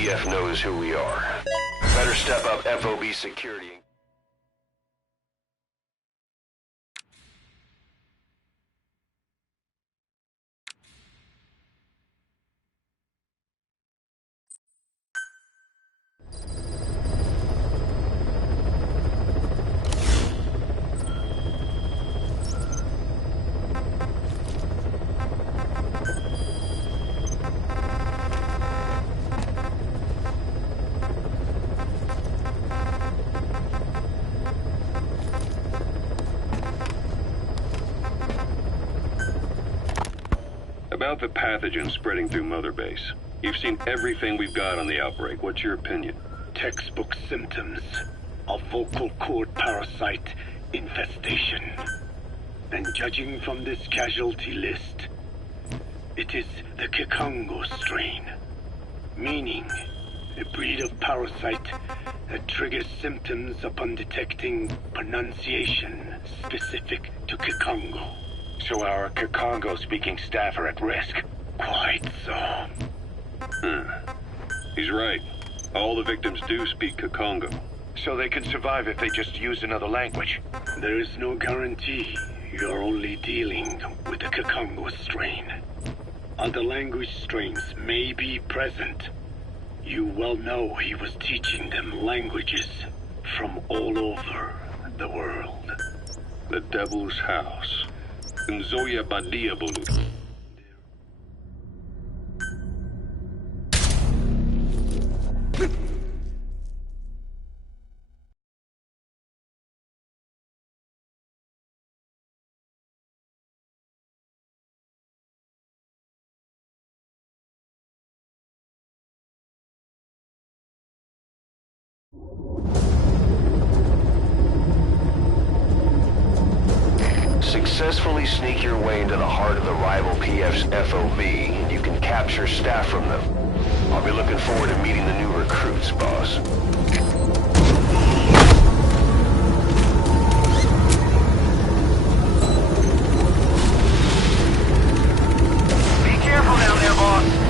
PF knows who we are. Better step up FOB security. About the pathogen spreading through Mother Base. You've seen everything we've got on the outbreak. What's your opinion? Textbook symptoms of vocal cord parasite infestation. And judging from this casualty list, it is the Kikongo strain, meaning a breed of parasite that triggers symptoms upon detecting pronunciation specific to Kikongo. So our Kikongo-speaking staff are at risk. Quite so. He's right. All the victims do speak Kikongo. So they can survive if they just use another language. There is no guarantee. You're only dealing with the Kikongo strain. Other language strains may be present. You well know he was teaching them languages from all over the world. The Devil's House. Nzoya Badia Bulu. Successfully sneak your way into the heart of the rival PF's FOB, and you can capture staff from them. I'll be looking forward to meeting the new recruits, boss. Be careful down there, boss.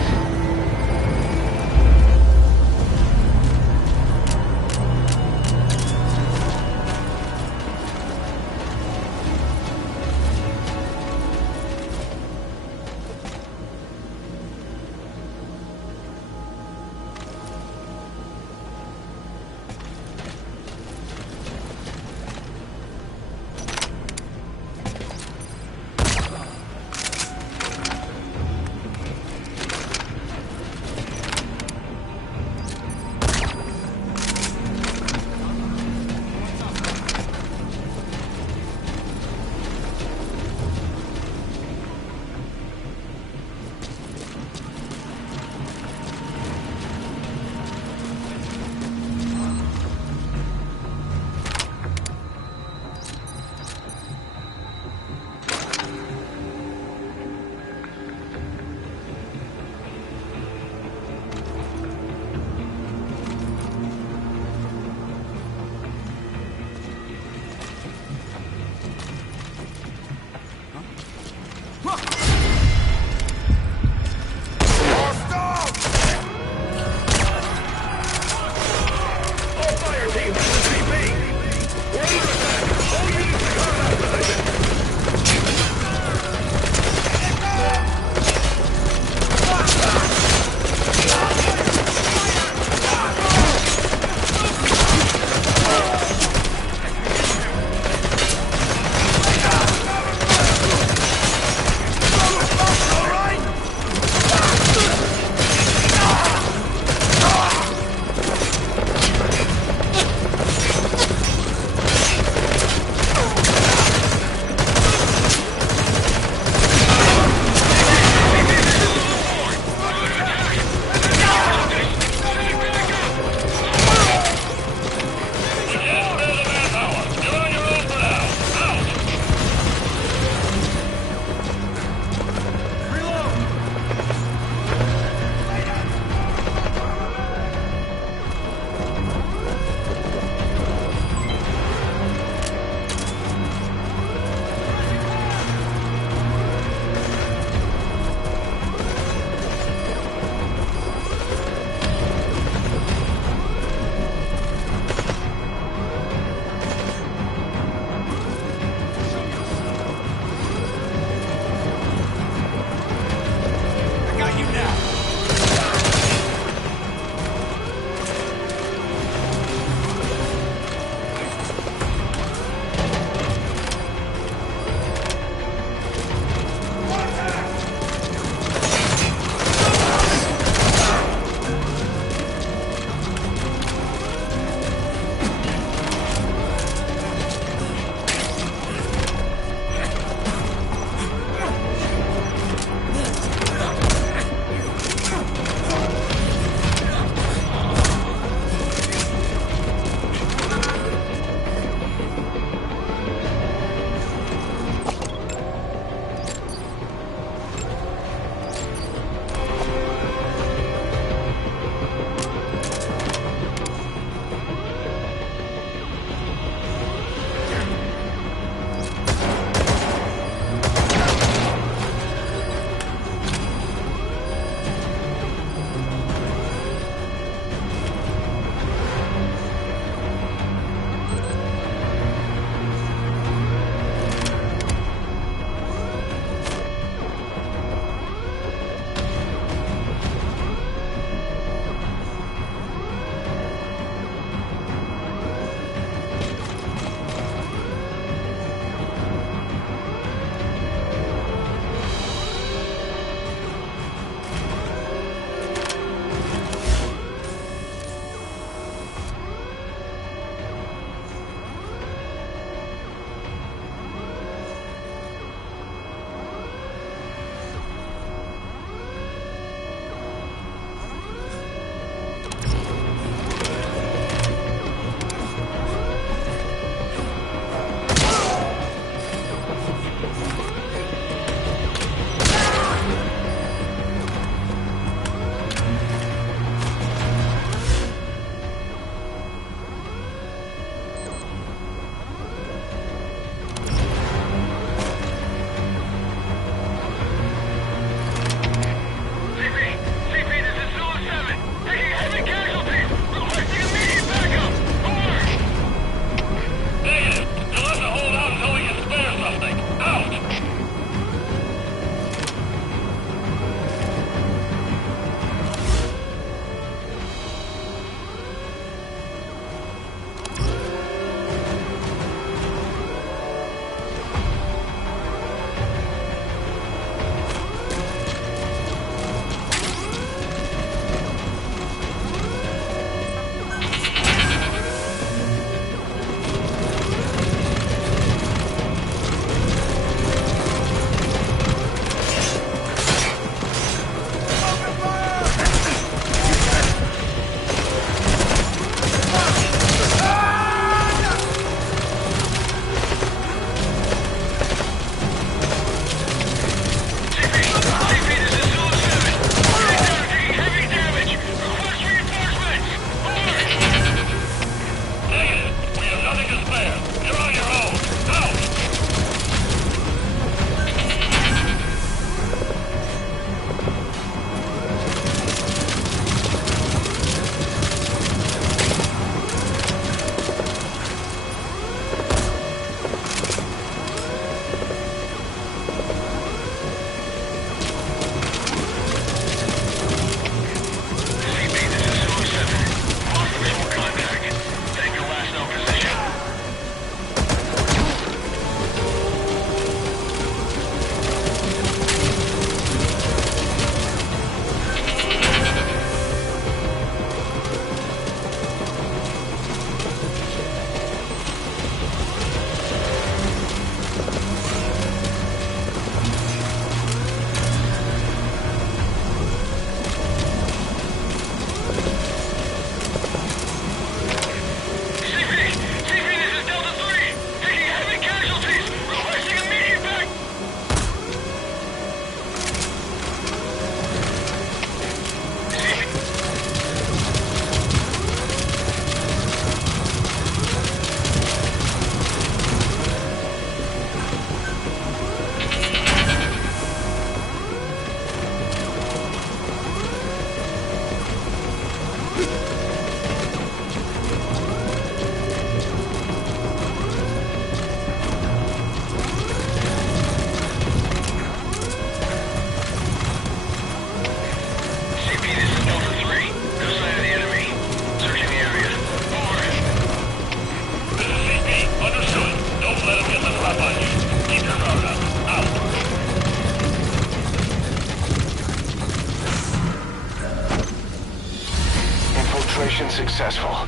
Infiltration successful.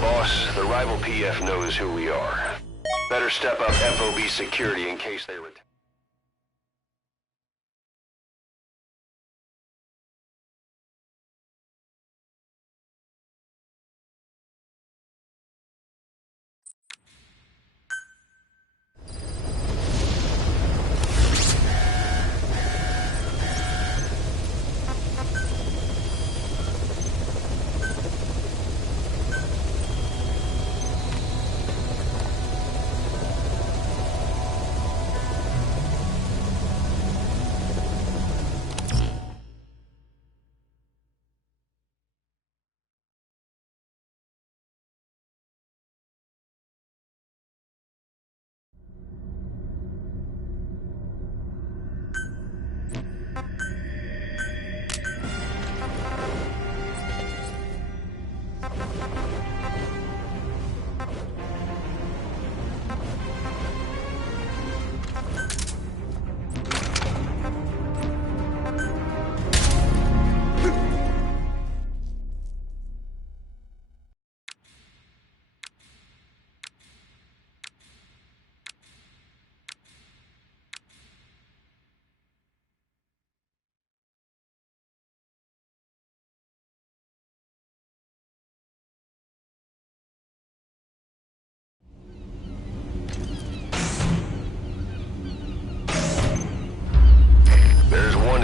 Boss, the rival PF knows who we are. Better step up FOB security in case they return.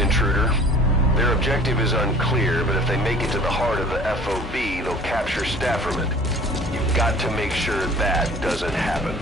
Intruder. Their objective is unclear, but if they make it to the heart of the FOB, they'll capture Stafferman. You've got to make sure that doesn't happen.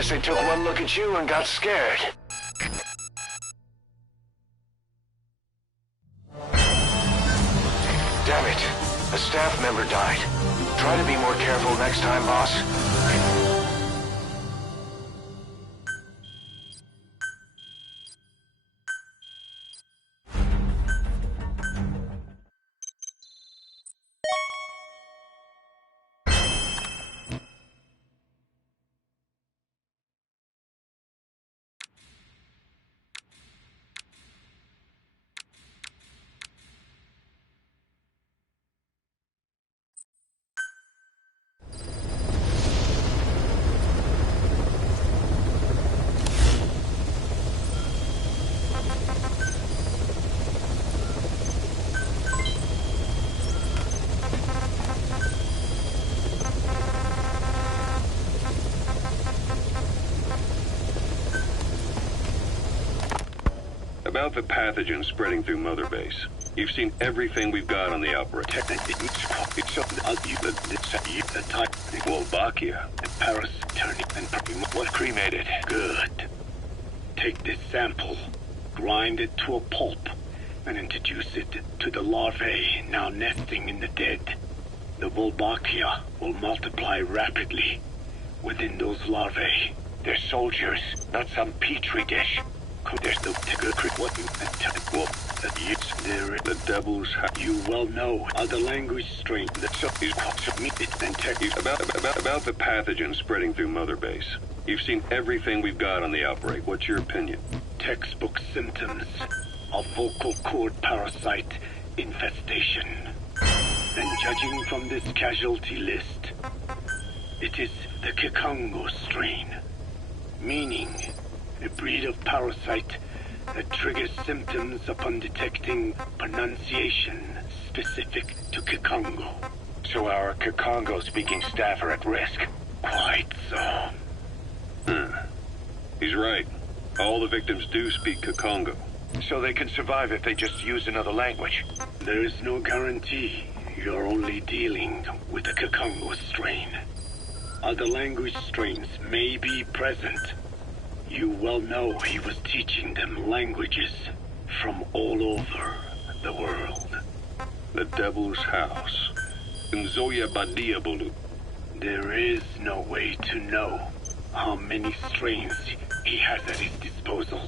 guess they took one look at you and got scared. Damn it. A staff member died. Try to be more careful next time, boss. About the pathogen spreading through Mother Base. You've seen everything we've got on the outbreak. Wolbachia. Paris turning and what cremated? Good. Take this sample, grind it to a pulp, and introduce it to the larvae now nesting in the dead. The Wolbachia will multiply rapidly within those larvae. They're soldiers, not some petri dish. There's no the devil's. You well know other language strain that about the pathogen spreading through Mother Base. You've seen everything we've got on the outbreak. What's your opinion? Textbook symptoms of vocal cord parasite infestation. And judging from this casualty list, it is the Kikongo strain, meaning a breed of parasite that triggers symptoms upon detecting pronunciation specific to Kikongo. So our Kikongo-speaking staff are at risk? Quite so. He's right. All the victims do speak Kikongo. So they can survive if they just use another language? There is no guarantee. You're only dealing with the Kikongo strain. Other language strains may be present. You well know he was teaching them languages from all over the world. The devil's house. Nzoya Badiabulu. There is no way to know how many strains he has at his disposal.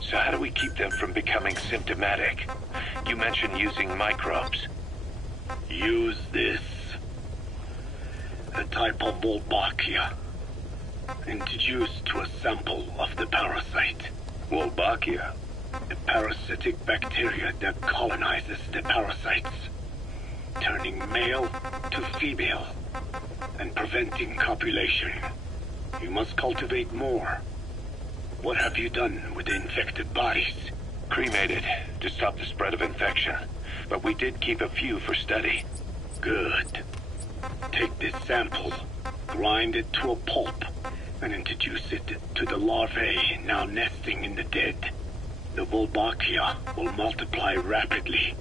So how do we keep them from becoming symptomatic? You mentioned using microbes. Use this. A type of Wolbachia. Introduced to a sample of the parasite. Wolbachia? A parasitic bacteria that colonizes the parasites, turning male to female and preventing copulation. You must cultivate more. What have you done with the infected bodies? Cremated to stop the spread of infection, but we did keep a few for study. Good. Take this sample, grind it to a pulp, and introduce it to the larvae now nesting in the dead. The Wolbachia will multiply rapidly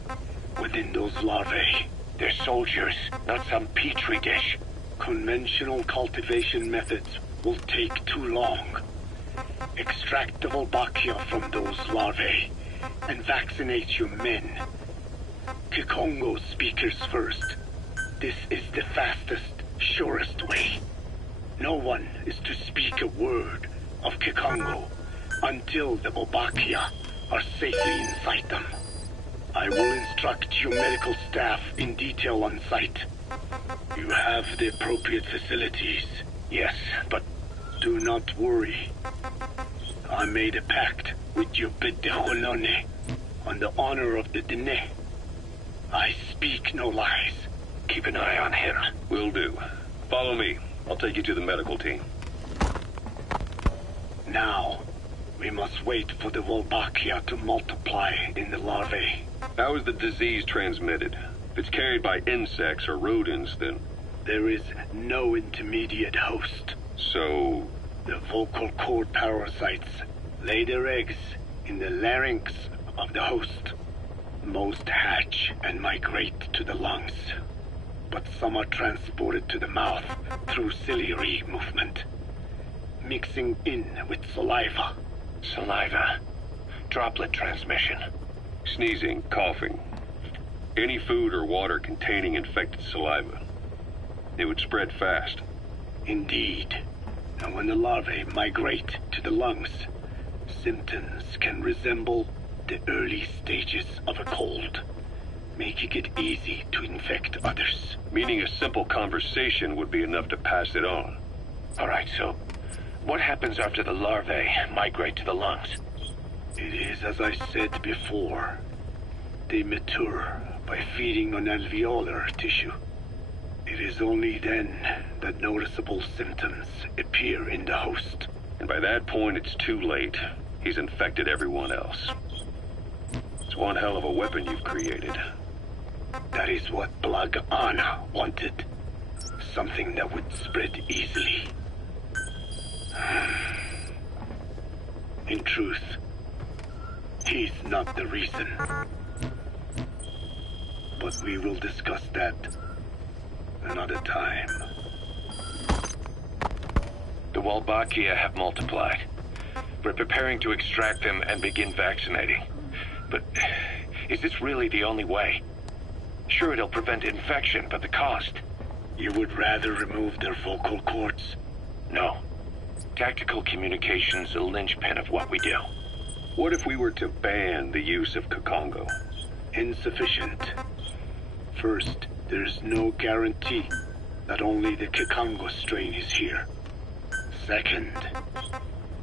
within those larvae. They're soldiers, not some petri dish. Conventional cultivation methods will take too long. Extract the Wolbachia from those larvae and vaccinate your men. Kikongo speakers first. This is the fastest, surest way. No one is to speak a word of Kikongo until the Wolbachia are safely inside them. I will instruct your medical staff in detail on site. You have the appropriate facilities. Yes, but do not worry. I made a pact with your Bidehulone on the honor of the Dene. I speak no lies. Keep an eye on him. Will do. Follow me. I'll take you to the medical team. Now, we must wait for the Wolbachia to multiply in the larvae. How is the disease transmitted? If it's carried by insects or rodents, then... There is no intermediate host. So... The vocal cord parasites lay their eggs in the larynx of the host. Most hatch and migrate to the lungs, but some are transported to the mouth through ciliary movement. mixing in with saliva. Saliva. Droplet transmission. Sneezing, coughing. Any food or water containing infected saliva. It would spread fast. Indeed. And when the larvae migrate to the lungs, symptoms can resemble the early stages of a cold, making it easy to infect others. Meaning a simple conversation would be enough to pass it on. Alright, so what happens after the larvae migrate to the lungs? It is as I said before. They mature by feeding on alveolar tissue. It is only then that noticeable symptoms appear in the host. And by that point, it's too late. He's infected everyone else. It's one hell of a weapon you've created. That is what Blag Anna wanted. Something that would spread easily. In truth, he's not the reason. But we will discuss that another time. The Wolbachia have multiplied. We're preparing to extract them and begin vaccinating. But is this really the only way? Sure, it'll prevent infection, but the cost? You would rather remove their vocal cords? No. Tactical communication's the linchpin of what we do. What if we were to ban the use of Kakongo? Insufficient. First, there's no guarantee that only the Kakongo strain is here. Second,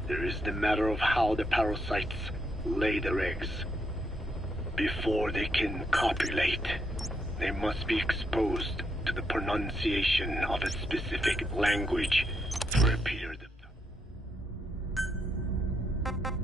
there is the matter of how the parasites lay their eggs. Before they can copulate, they must be exposed to the pronunciation of a specific language for a period of time.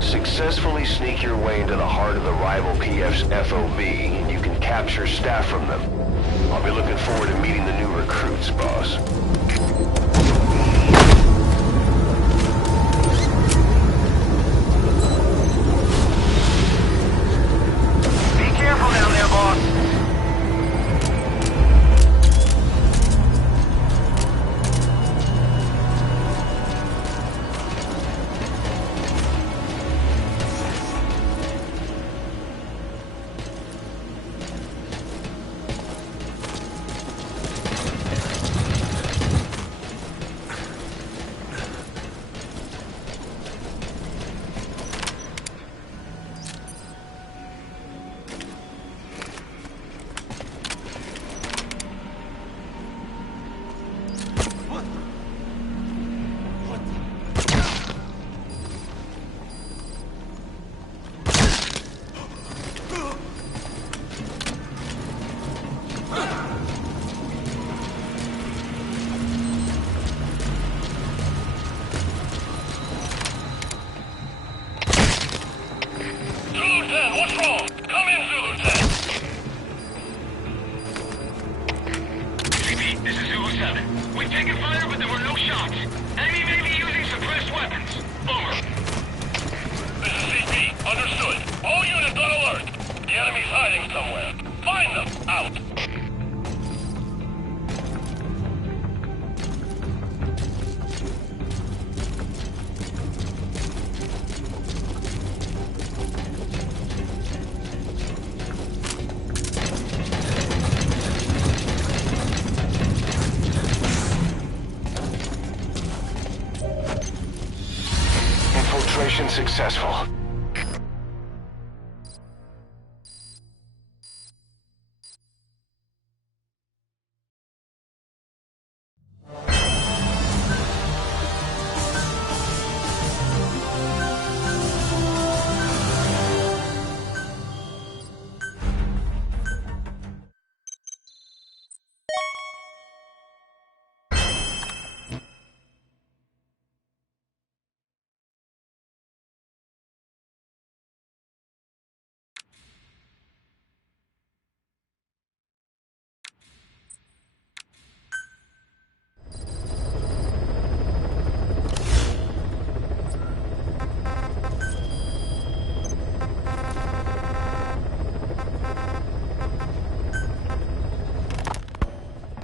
Successfully sneak your way into the heart of the rival PF's FOB, and you can capture staff from them. I'll be looking forward to meeting the new recruits, boss. Be careful down there, boss. Infiltration successful.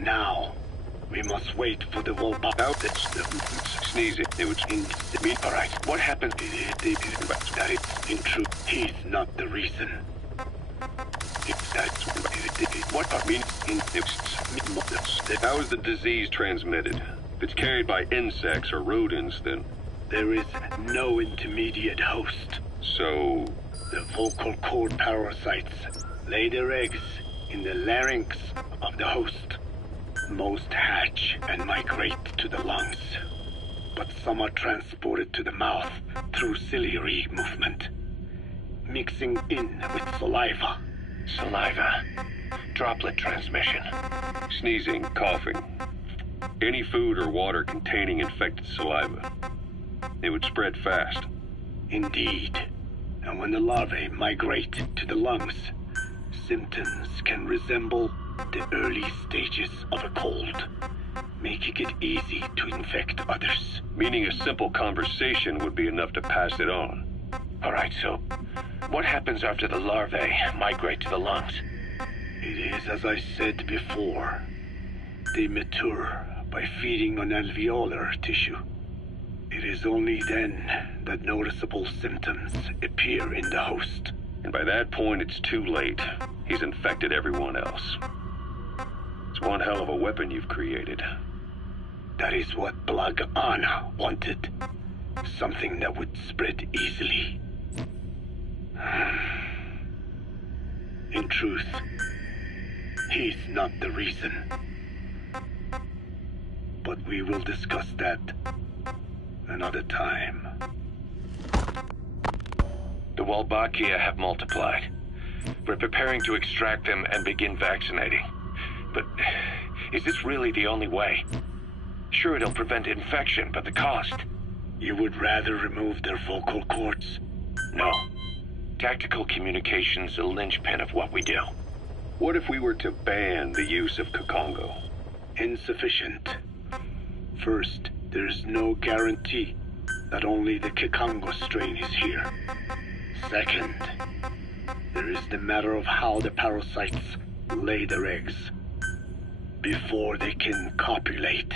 now. We must wait for the wall back out. Sneezing. It would mean. All right, what happened? In truth, he's not the reason. What I mean? How is the disease transmitted? If it's carried by insects or rodents, then... There is no intermediate host. So... The vocal cord parasites lay their eggs in the larynx of the host. Most hatch and migrate to the lungs, but some are transported to the mouth through ciliary movement, mixing in with saliva. Saliva. Droplet transmission. Sneezing, coughing. Any food or water containing infected saliva. It would spread fast. Indeed. And when the larvae migrate to the lungs, symptoms can resemble the early stages of a cold, making it easy to infect others. Meaning a simple conversation would be enough to pass it on. All right, so what happens after the larvae migrate to the lungs? It is as I said before. They mature by feeding on alveolar tissue. It is only then that noticeable symptoms appear in the host. And by that point, it's too late. He's infected everyone else. It's one hell of a weapon you've created. That is what Blag Anna wanted. Something that would spread easily. In truth, he's not the reason. But we will discuss that another time. The Wolbachia have multiplied. We're preparing to extract them and begin vaccinating. But is this really the only way? Sure, it'll prevent infection, but the cost? You would rather remove their vocal cords? No. Tactical communication's the linchpin of what we do. What if we were to ban the use of Kakongo? Insufficient. First, there's no guarantee that only the Kakongo strain is here. Second, there is the matter of how the parasites lay their eggs. Before they can copulate,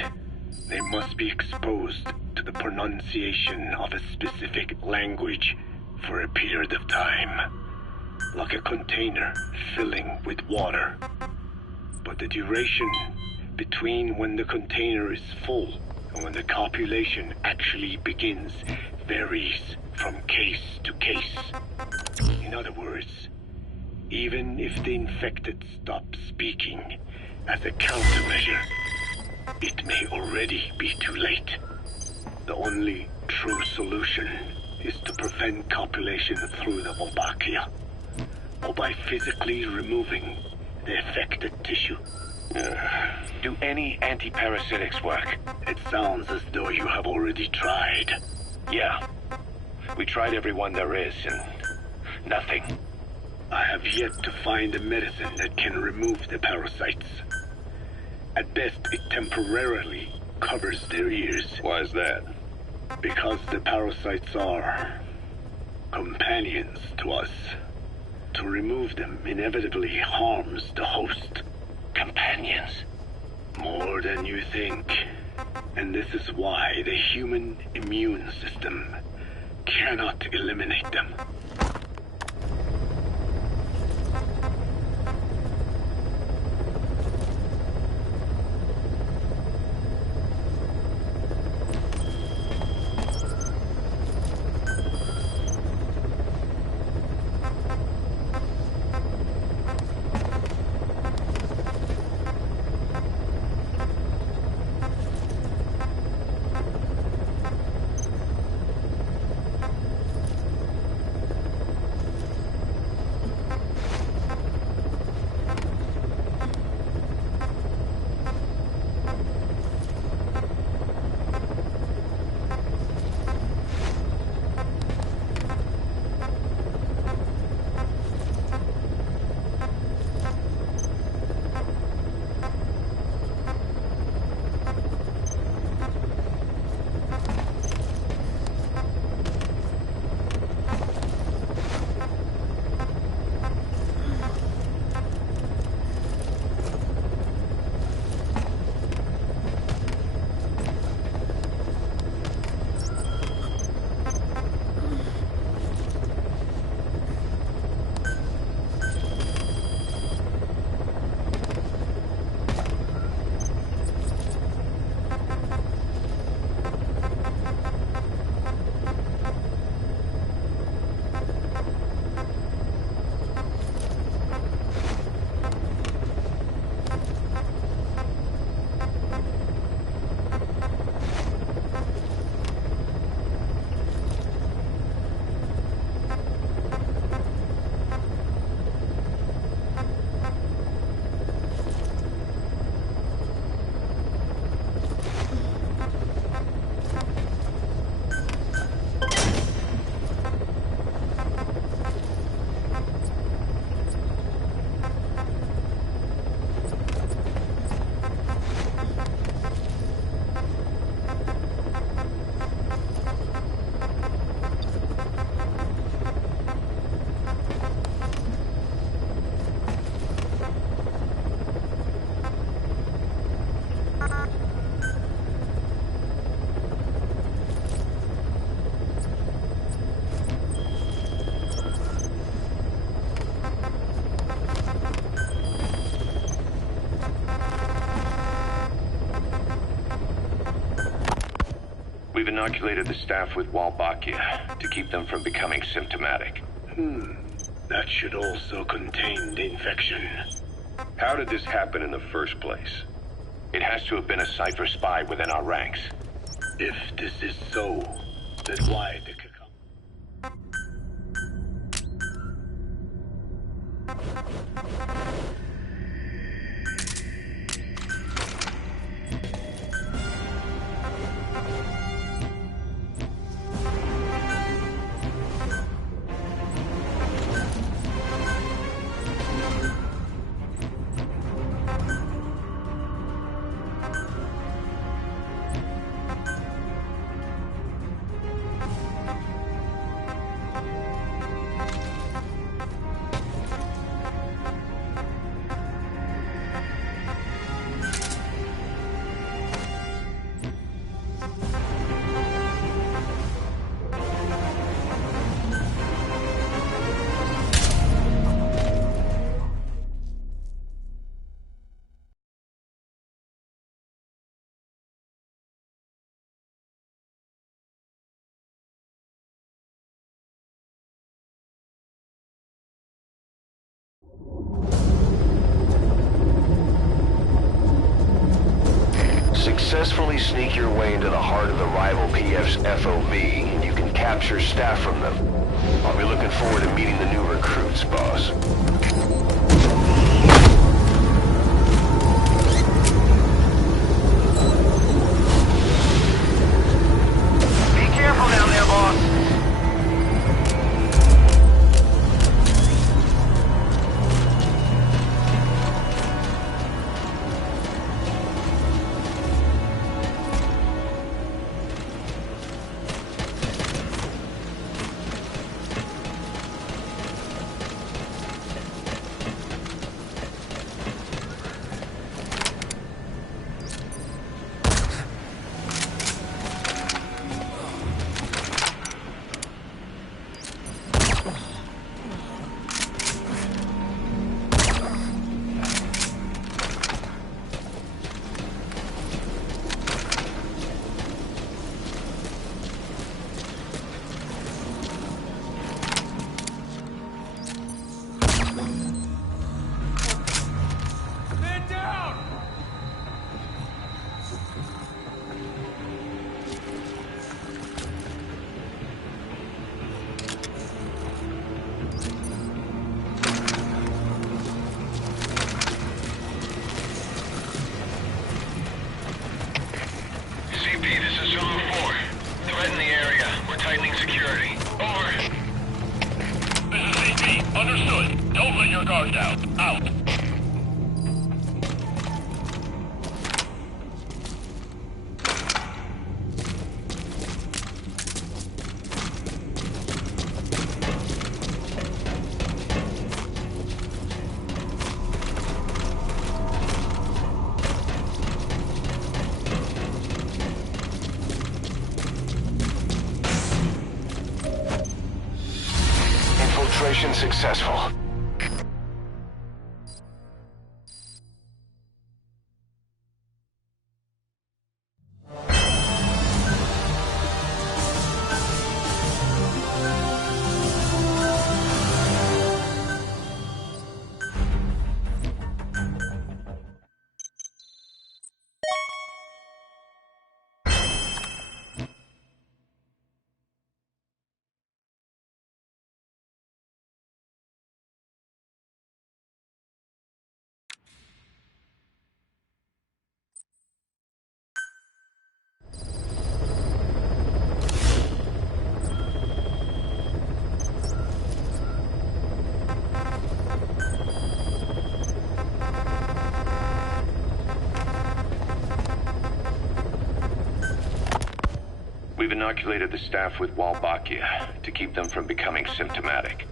they must be exposed to the pronunciation of a specific language for a period of time, like a container filling with water. But the duration between when the container is full and when the copulation actually begins varies from case to case. In other words, even if the infected stop speaking as a countermeasure, it may already be too late. The only true solution is to prevent copulation through the Wolbachia, or by physically removing the affected tissue. Do any antiparasitics work? It sounds as though you have already tried. Yeah. We tried every one there is, and nothing. I have yet to find a medicine that can remove the parasites. At best, it temporarily covers their ears. Why is that? Because the parasites are companions to us. To remove them inevitably harms the host. Companions? More than you think. And this is why the human immune system cannot eliminate them. We've inoculated the staff with Wolbachia to keep them from becoming symptomatic. That should also contain the infection. How did this happen in the first place? It has to have been a Cypher spy within our ranks. If this is so, then why the Successfully sneak your way into the heart of the rival PF's FOB, and you can capture staff from them. I'll be looking forward to meeting the new recruits, boss. Be careful down there, boss. Infiltration successful. We've inoculated the staff with Wolbachia to keep them from becoming symptomatic.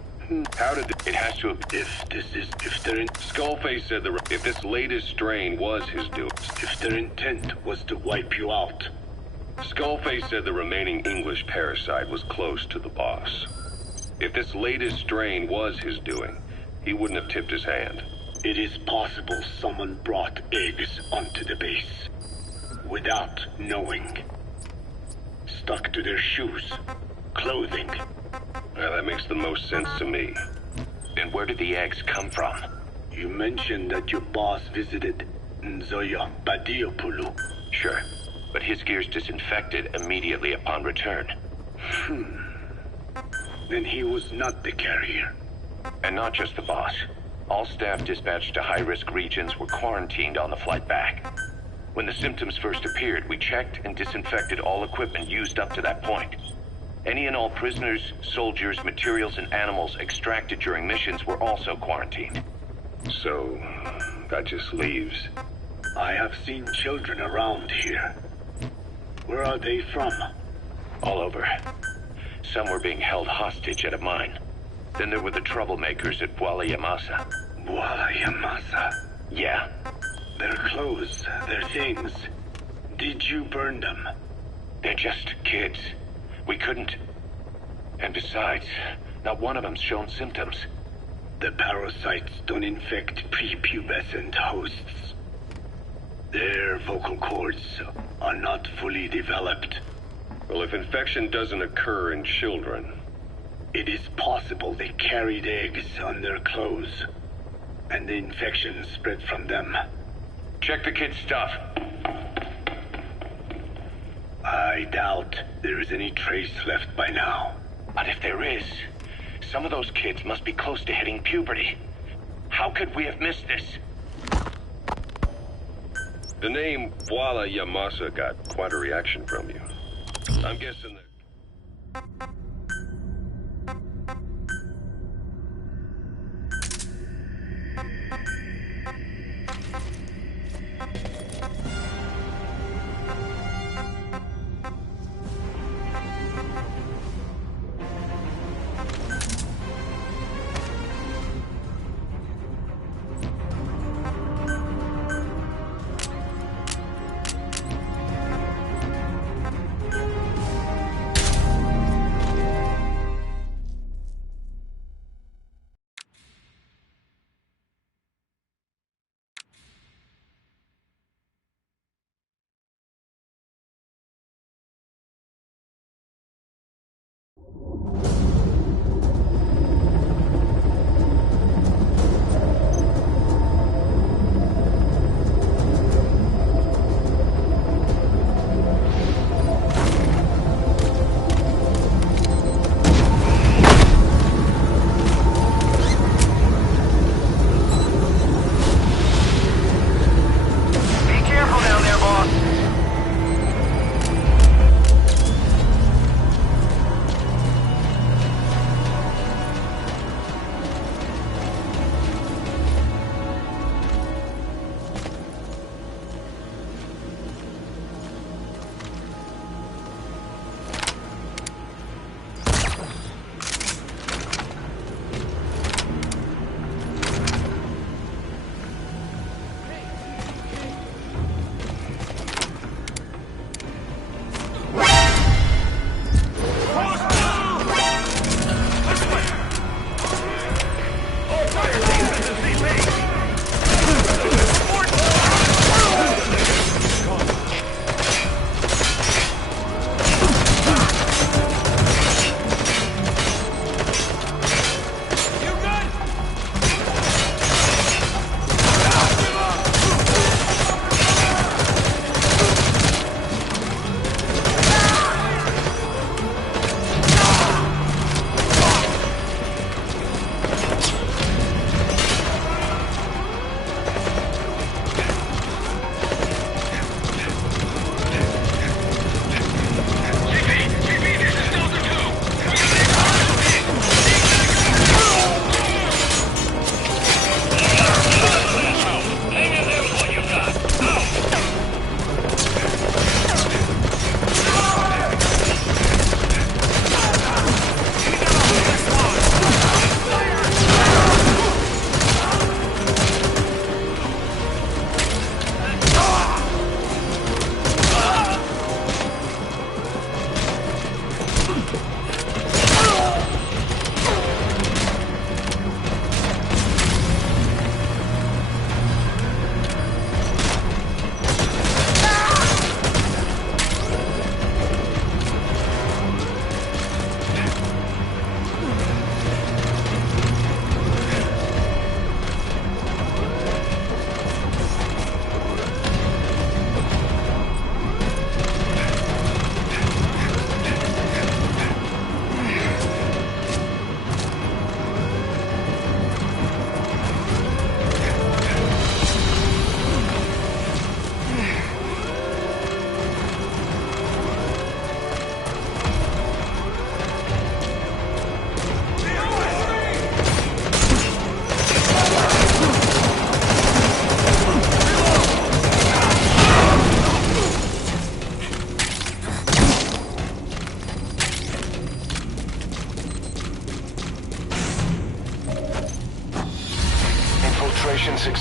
How did it has to have... If their Skullface said if this latest strain was his doing. if their intent was to wipe you out, Skullface said the remaining English parasite was close to the boss. If this latest strain was his doing, he wouldn't have tipped his hand. it is possible someone brought eggs onto the base without knowing. Stuck to their shoes, clothing. Well, that makes the most sense to me. And where did the eggs come from? You mentioned that your boss visited Nzoya Badiopulu. Sure, but his gear's disinfected immediately upon return. Then he was not the carrier. And not just the boss. All staff dispatched to high-risk regions were quarantined on the flight back. When the symptoms first appeared, we checked and disinfected all equipment used up to that point. Any and all prisoners, soldiers, materials, and animals extracted during missions were also quarantined. So, that just leaves... I have seen children around here. Where are they from? All over. Some were being held hostage at a mine. Then there were the troublemakers at Bwala Yamasa. Bwala Yamasa. Yeah. Their clothes, their things. Did you burn them? They're just kids. We couldn't. And besides, not one of them's shown symptoms. The parasites don't infect prepubescent hosts. Their vocal cords are not fully developed. Well, if infection doesn't occur in children... It is possible they carried eggs on their clothes, and the infection spread from them. Check the kid's stuff. I doubt there is any trace left by now. But if there is, some of those kids must be close to hitting puberty. How could we have missed this? The name Bwala Yamasa got quite a reaction from you. I'm guessing that...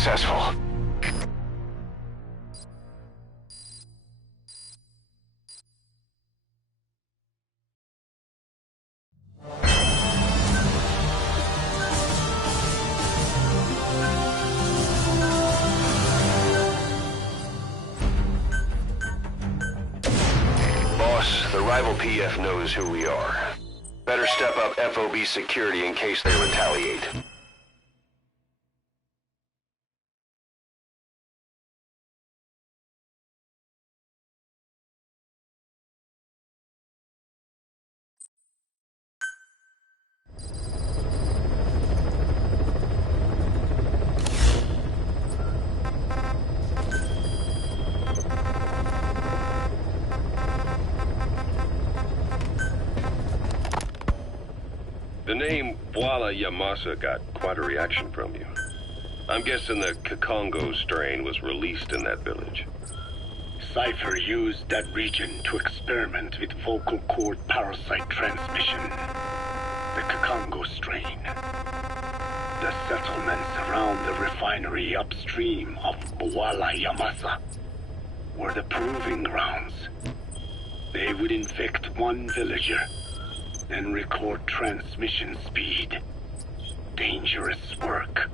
successful. Boss, the rival PF knows who we are. Better step up FOB security in case they retaliate. The name Voila Yamasa got quite a reaction from you. I'm guessing the Kakongo strain was released in that village. Cypher used that region to experiment with vocal cord parasite transmission. The Kakongo strain. The settlements around the refinery upstream of Voila Yamasa were the proving grounds. They would infect one villager, then record transmission speed. Dangerous work.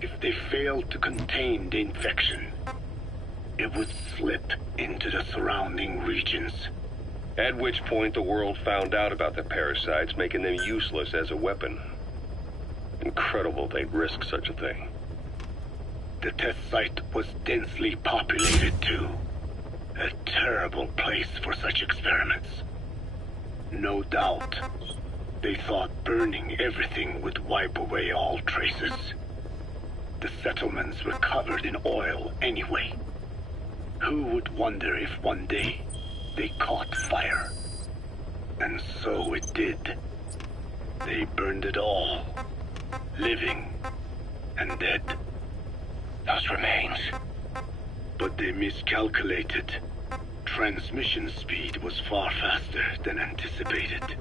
If they failed to contain the infection, it would slip into the surrounding regions. At which point the world found out about the parasites, making them useless as a weapon. Incredible they'd risk such a thing. The test site was densely populated too. A terrible place for such experiments. No doubt, they thought burning everything would wipe away all traces. The settlements were covered in oil anyway. Who would wonder if one day they caught fire? And so it did. They burned it all, living and dead. Those remains. But they miscalculated. Transmission speed was far faster than anticipated.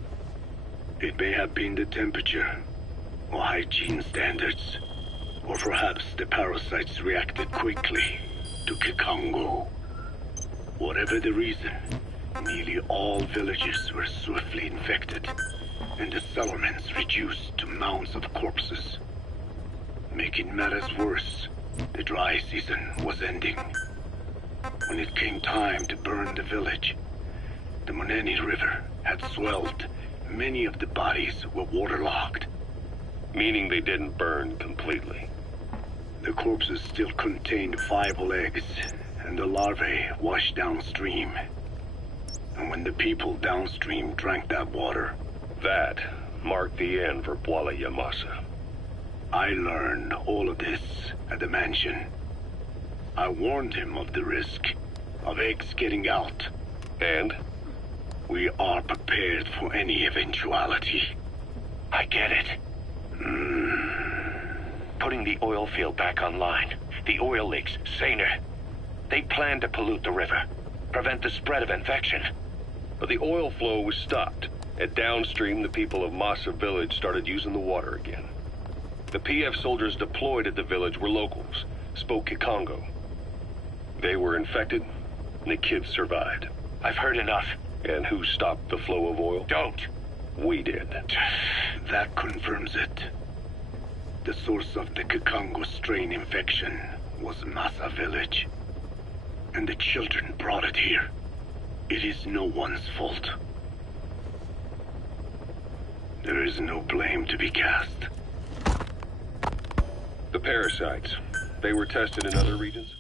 It may have been the temperature, or hygiene standards, or perhaps the parasites reacted quickly to Kakongo. Whatever the reason, nearly all villages were swiftly infected, and the settlements reduced to mounds of corpses. Making matters worse, the dry season was ending. When it came time to burn the village, the Moneni River had swelled. Many of the bodies were waterlogged. Meaning they didn't burn completely. The corpses still contained viable eggs, and the larvae washed downstream. And when the people downstream drank that water, That marked the end for Voila Yamasa. I learned all of this at the mansion. I warned him of the risk of eggs getting out. And? We are prepared for any eventuality. I get it. Putting the oil field back online. The oil leaks, saner. They plan to pollute the river, prevent the spread of infection. But the oil flow was stopped, and downstream the people of Masa village started using the water again. The PF soldiers deployed at the village were locals, spoke Kikongo. They were infected, and the kids survived. I've heard enough. And who stopped the flow of oil? Don't. We did. That confirms it. The source of the Kakongo strain infection was Masa village. And the children brought it here. It is no one's fault. There is no blame to be cast. The parasites, they were tested in other regions?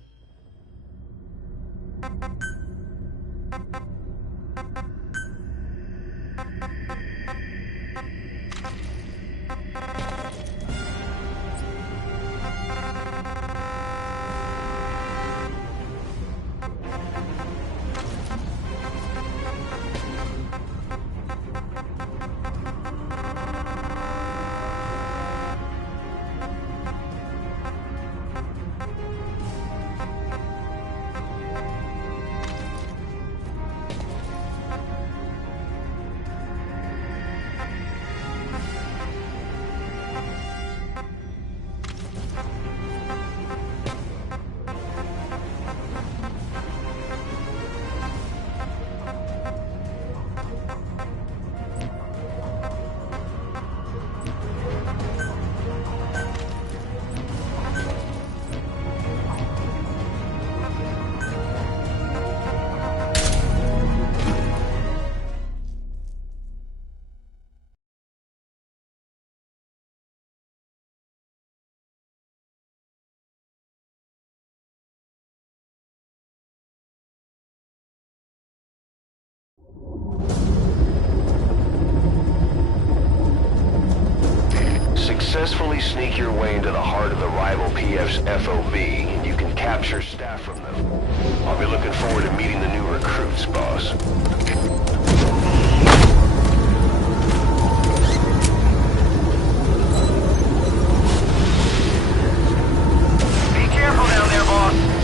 successfully sneak your way into the heart of the rival PF's FOB, and you can capture staff from them. I'll be looking forward to meeting the new recruits, boss. Be careful down there, boss.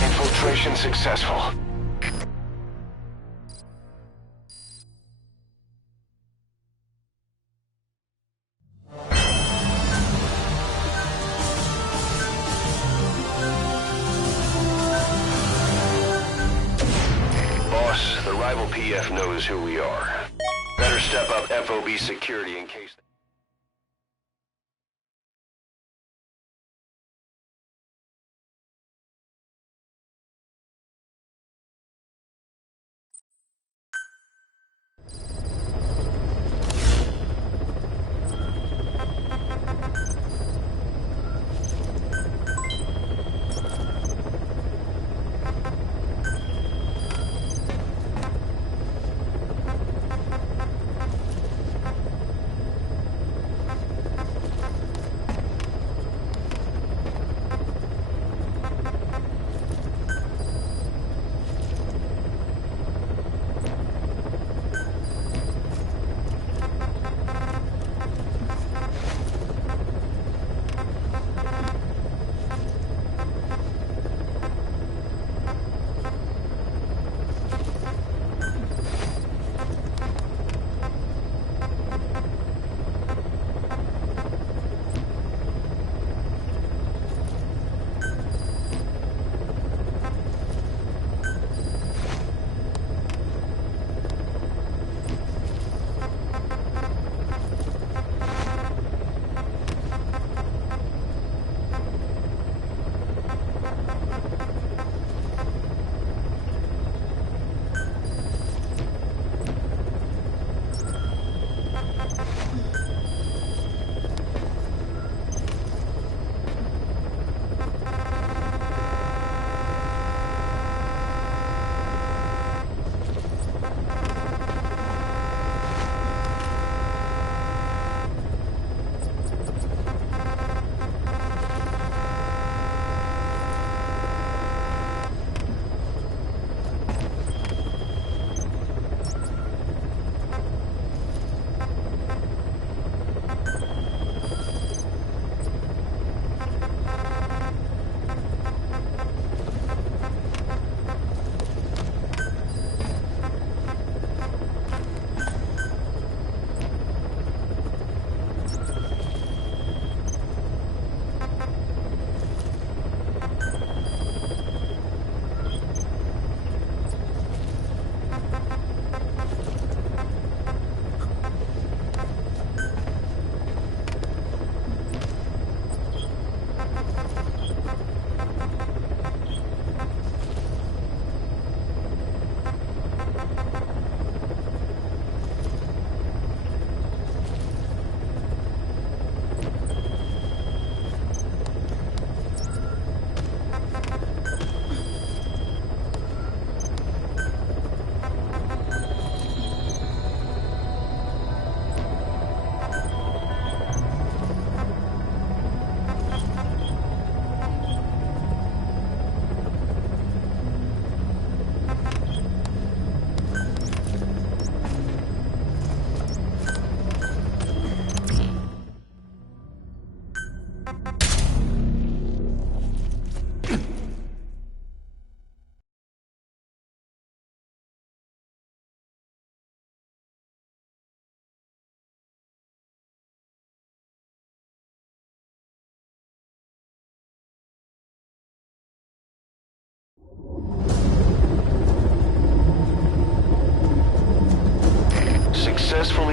Infiltration successful. Boss, the rival PF knows who we are. Better step up FOB security in case...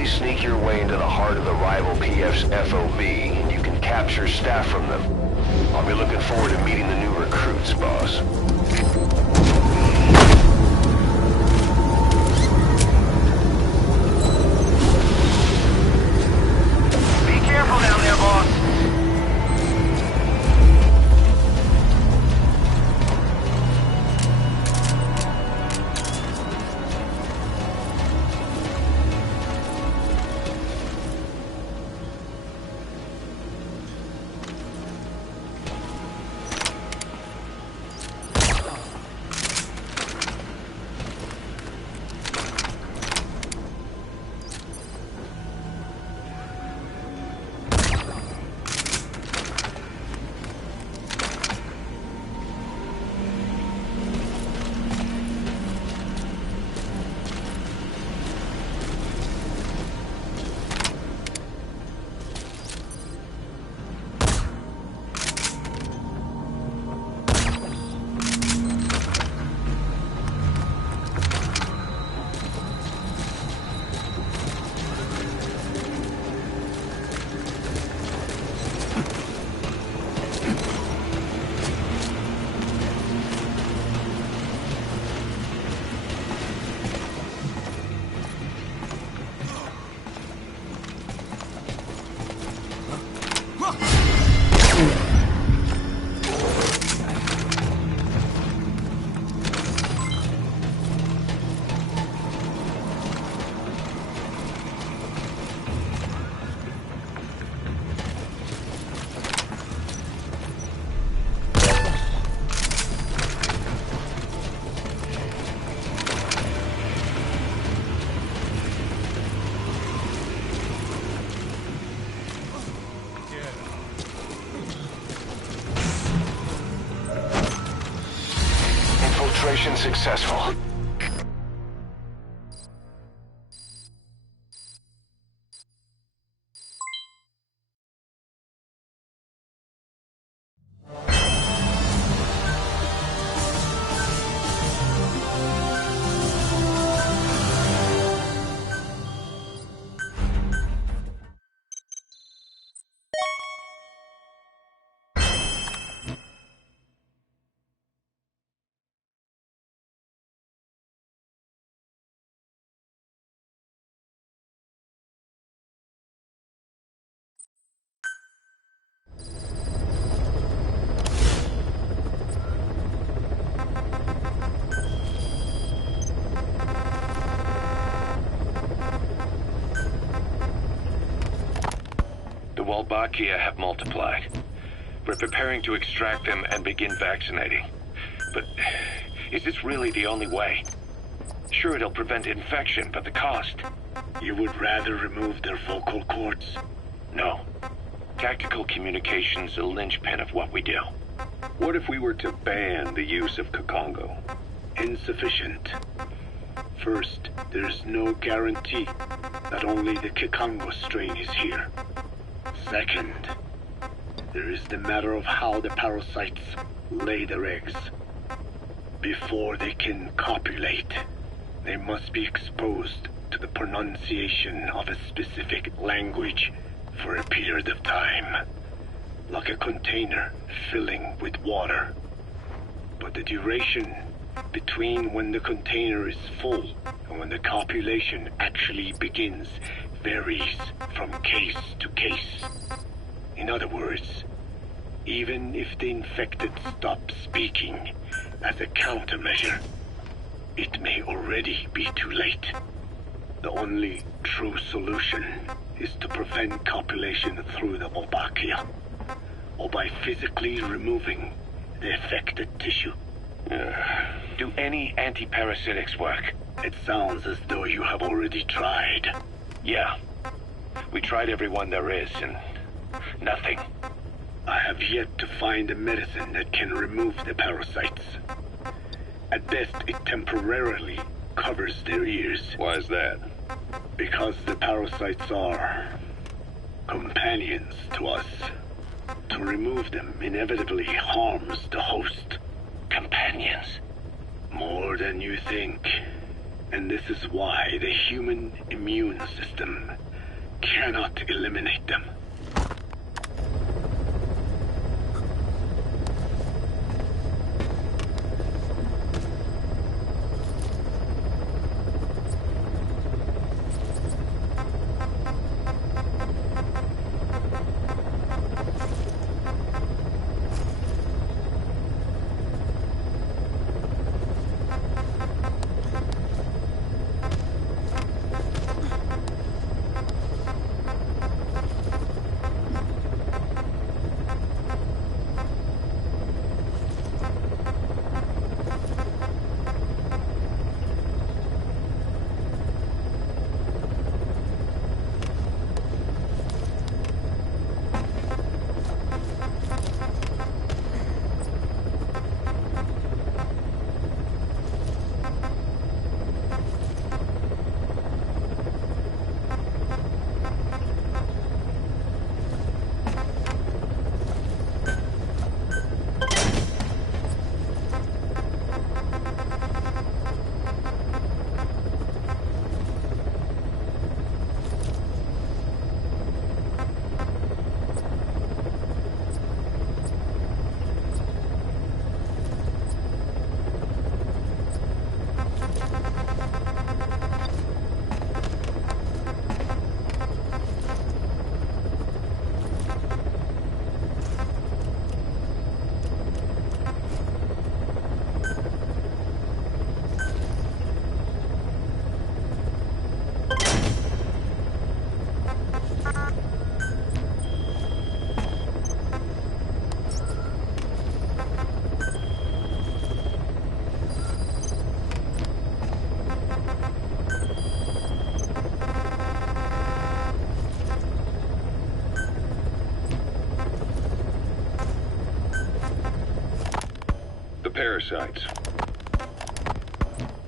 successfully sneak your way into the heart of the rival PF's FOB, and you can capture staff from them. I'll be looking forward to meeting the new recruits, boss. Be careful down there, boss. Infiltration successful. Wolbachia have multiplied. We're preparing to extract them and begin vaccinating. But is this really the only way? Sure, it'll prevent infection, but the cost? You would rather remove their vocal cords? No. Tactical communication's a linchpin of what we do. What if we were to ban the use of Kakongo? Insufficient. First, there's no guarantee that only the Kikongo strain is here. Second, there is the matter of how the parasites lay their eggs. Before they can copulate, they must be exposed to the pronunciation of a specific language for a period of time, like a container filling with water. But the duration between when the container is full and when the copulation actually begins varies from case to case. In other words, even if the infected stop speaking as a countermeasure, it may already be too late. The only true solution is to prevent copulation through the Wolbachia, or by physically removing the affected tissue. Do any antiparasitics work? It sounds as though you have already tried. Yeah. We tried every one there is, and nothing. I have yet to find a medicine that can remove the parasites. At best, it temporarily covers their ears. Why is that? Because the parasites are companions to us. To remove them inevitably harms the host. Companions? More than you think. And this is why the human immune system cannot eliminate them.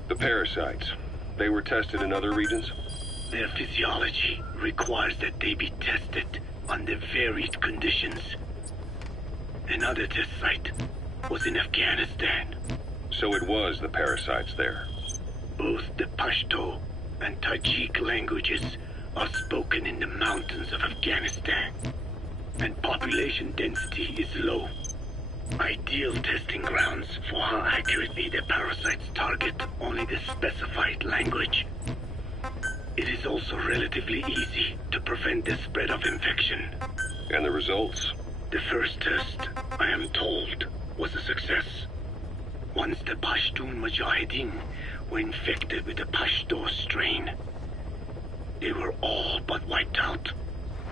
The parasites. They were tested in other regions? Their physiology requires that they be tested under varied conditions. Another test site was in Afghanistan. So it was the parasites there. Both the Pashto and Tajik languages are spoken in the mountains of Afghanistan, and population density is low. Ideal testing grounds for how accurately the parasites target only the specified language. It is also relatively easy to prevent the spread of infection. And the results? The first test, I am told, was a success. Once the Pashtun Mujahideen were infected with the Pashto strain, they were all but wiped out.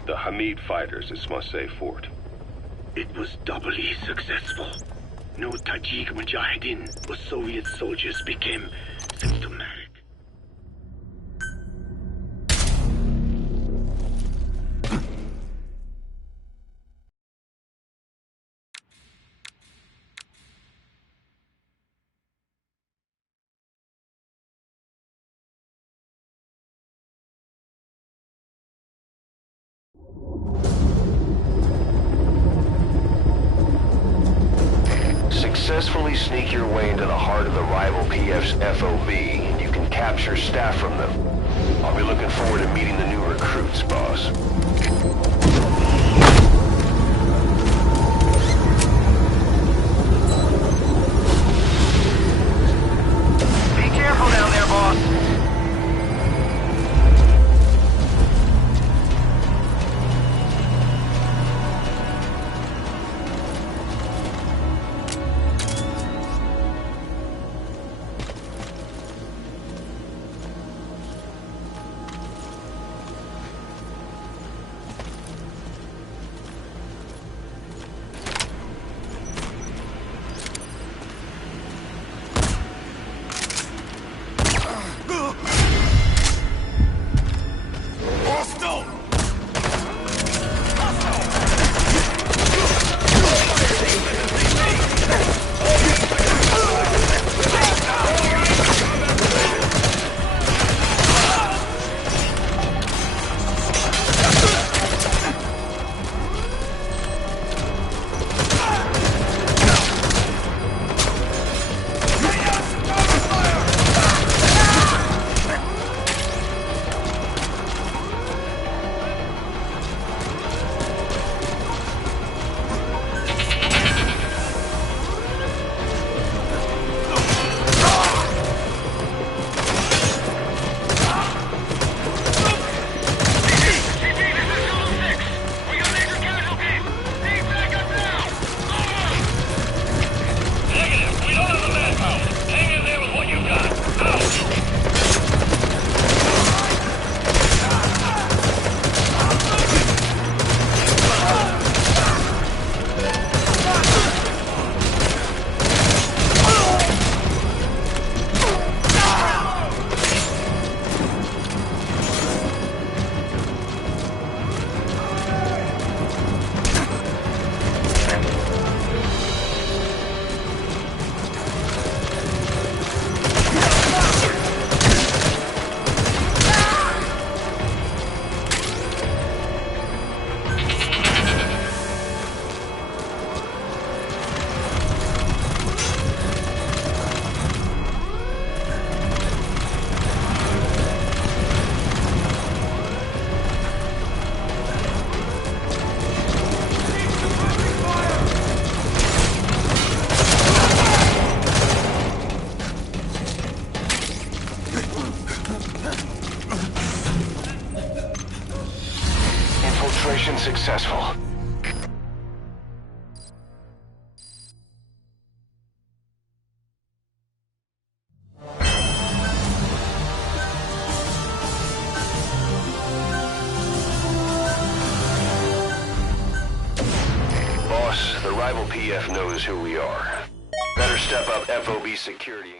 The Hamid fighters at Smasseh Fort. It was doubly successful. No Tajik Mujahideen or Soviet soldiers became symptomatic. Successfully sneak your way into the heart of the rival PF's FOB, and you can capture staff from them. I'll be looking forward to meeting the new recruits, boss. Be careful down there, boss. successful. Boss, the rival PF knows who we are. Better step up FOB security.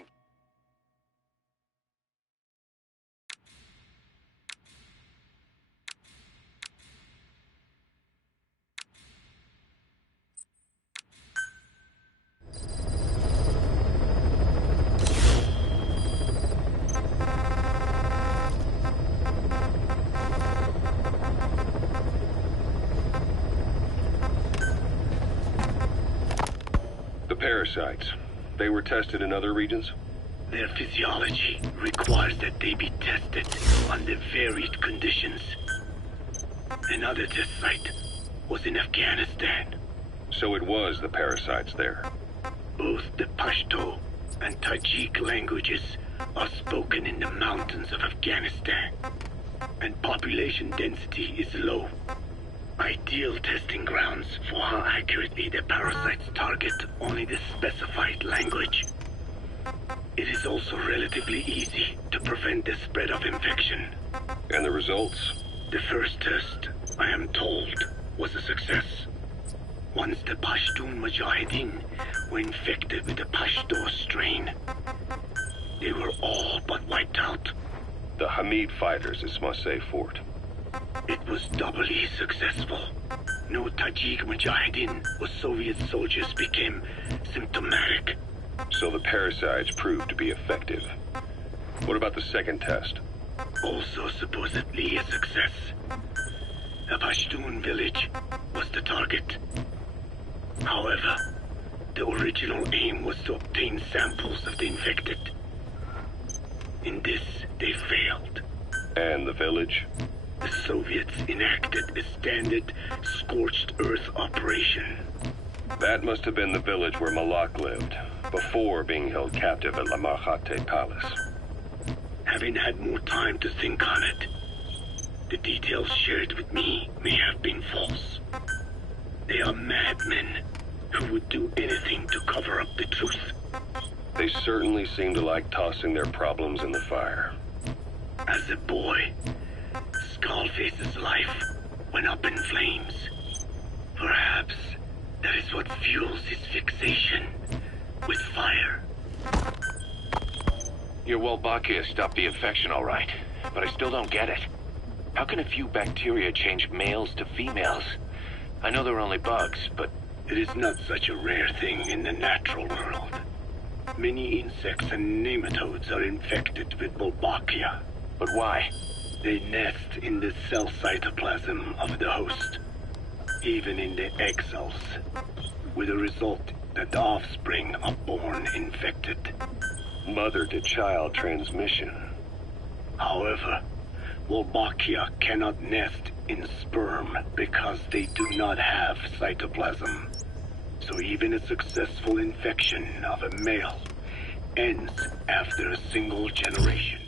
Parasites. They were tested in other regions? Their physiology requires that they be tested under varied conditions. Another test site was in Afghanistan. So it was the parasites there. Both the Pashto and Tajik languages are spoken in the mountains of Afghanistan, and population density is low. Ideal testing grounds for how accurately the parasites target only the specified language. It is also relatively easy to prevent the spread of infection. And the results? The first test, I am told, was a success. Once the Pashtun Mujahideen were infected with the Pashto strain, they were all but wiped out. The Hamid fighters at Smasei Fort. It was doubly successful. No Tajik Mujahideen or Soviet soldiers became symptomatic. So the parasites proved to be effective. What about the second test? Also supposedly a success. A Pashtun village was the target. However, the original aim was to obtain samples of the infected. In this, they failed. And the village? The Soviets enacted a standard scorched earth operation. That must have been the village where Malak lived, before being held captive at La Marjate Palace. Having had more time to think on it, the details shared with me may have been false. They are madmen who would do anything to cover up the truth. They certainly seem to like tossing their problems in the fire. As a boy, Skullface's life went up in flames. Perhaps that is what fuels his fixation with fire. Your Wolbachia stopped the infection all right, but I still don't get it. How can a few bacteria change males to females? I know they're only bugs, but... It is not such a rare thing in the natural world. Many insects and nematodes are infected with Wolbachia. But why? They nest in the cell cytoplasm of the host, even in the egg cells, with the result that the offspring are born infected. Mother-to-child transmission. However, Wolbachia cannot nest in sperm because they do not have cytoplasm. So even a successful infection of a male ends after a single generation.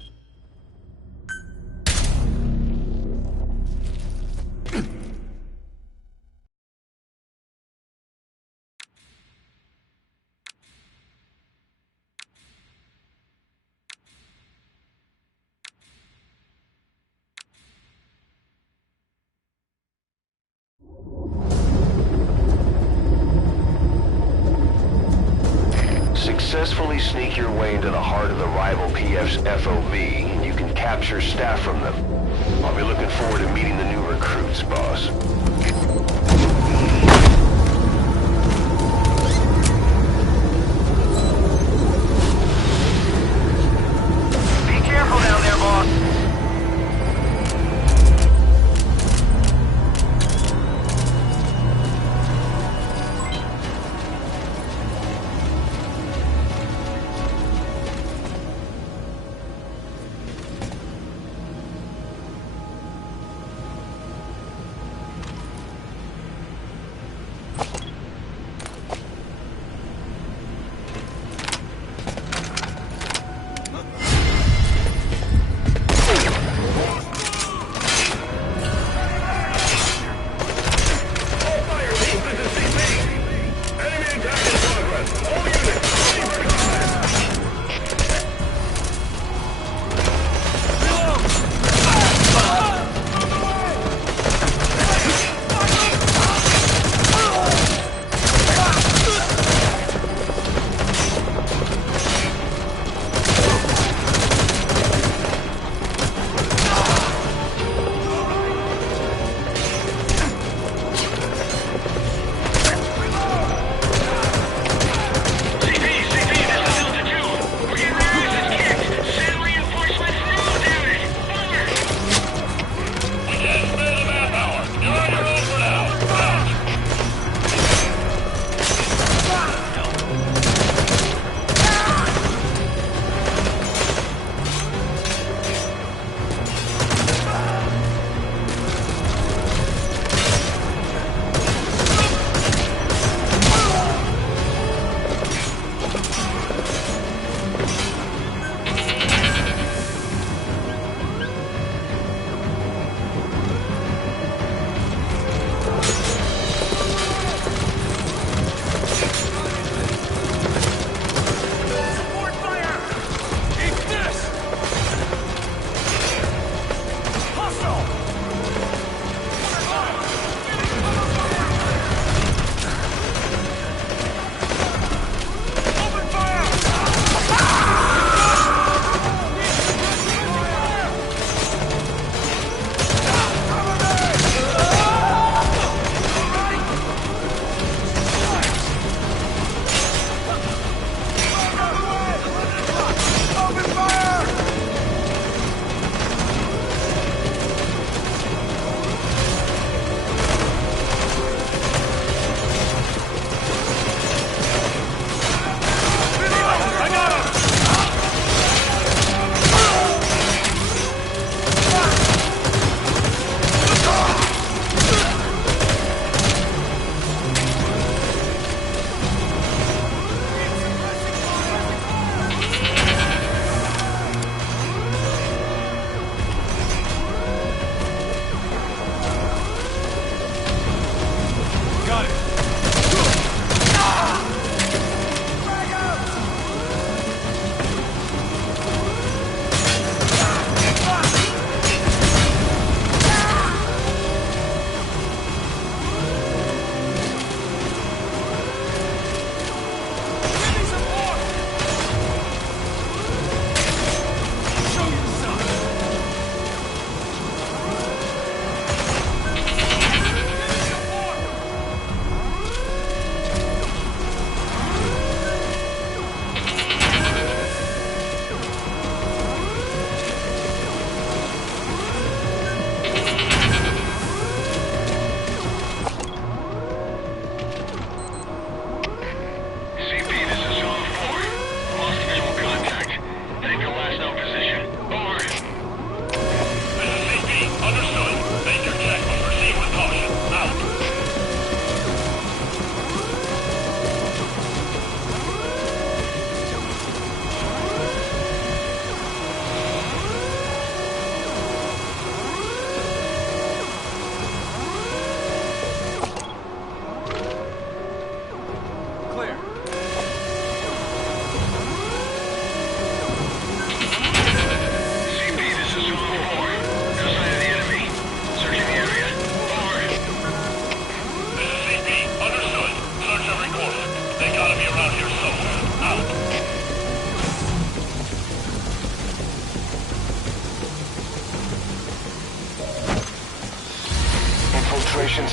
Successfully sneak your way into the heart of the rival PF's FOB, and you can capture staff from them. I'll be looking forward to meeting the new recruits, boss. Be careful down there, boss.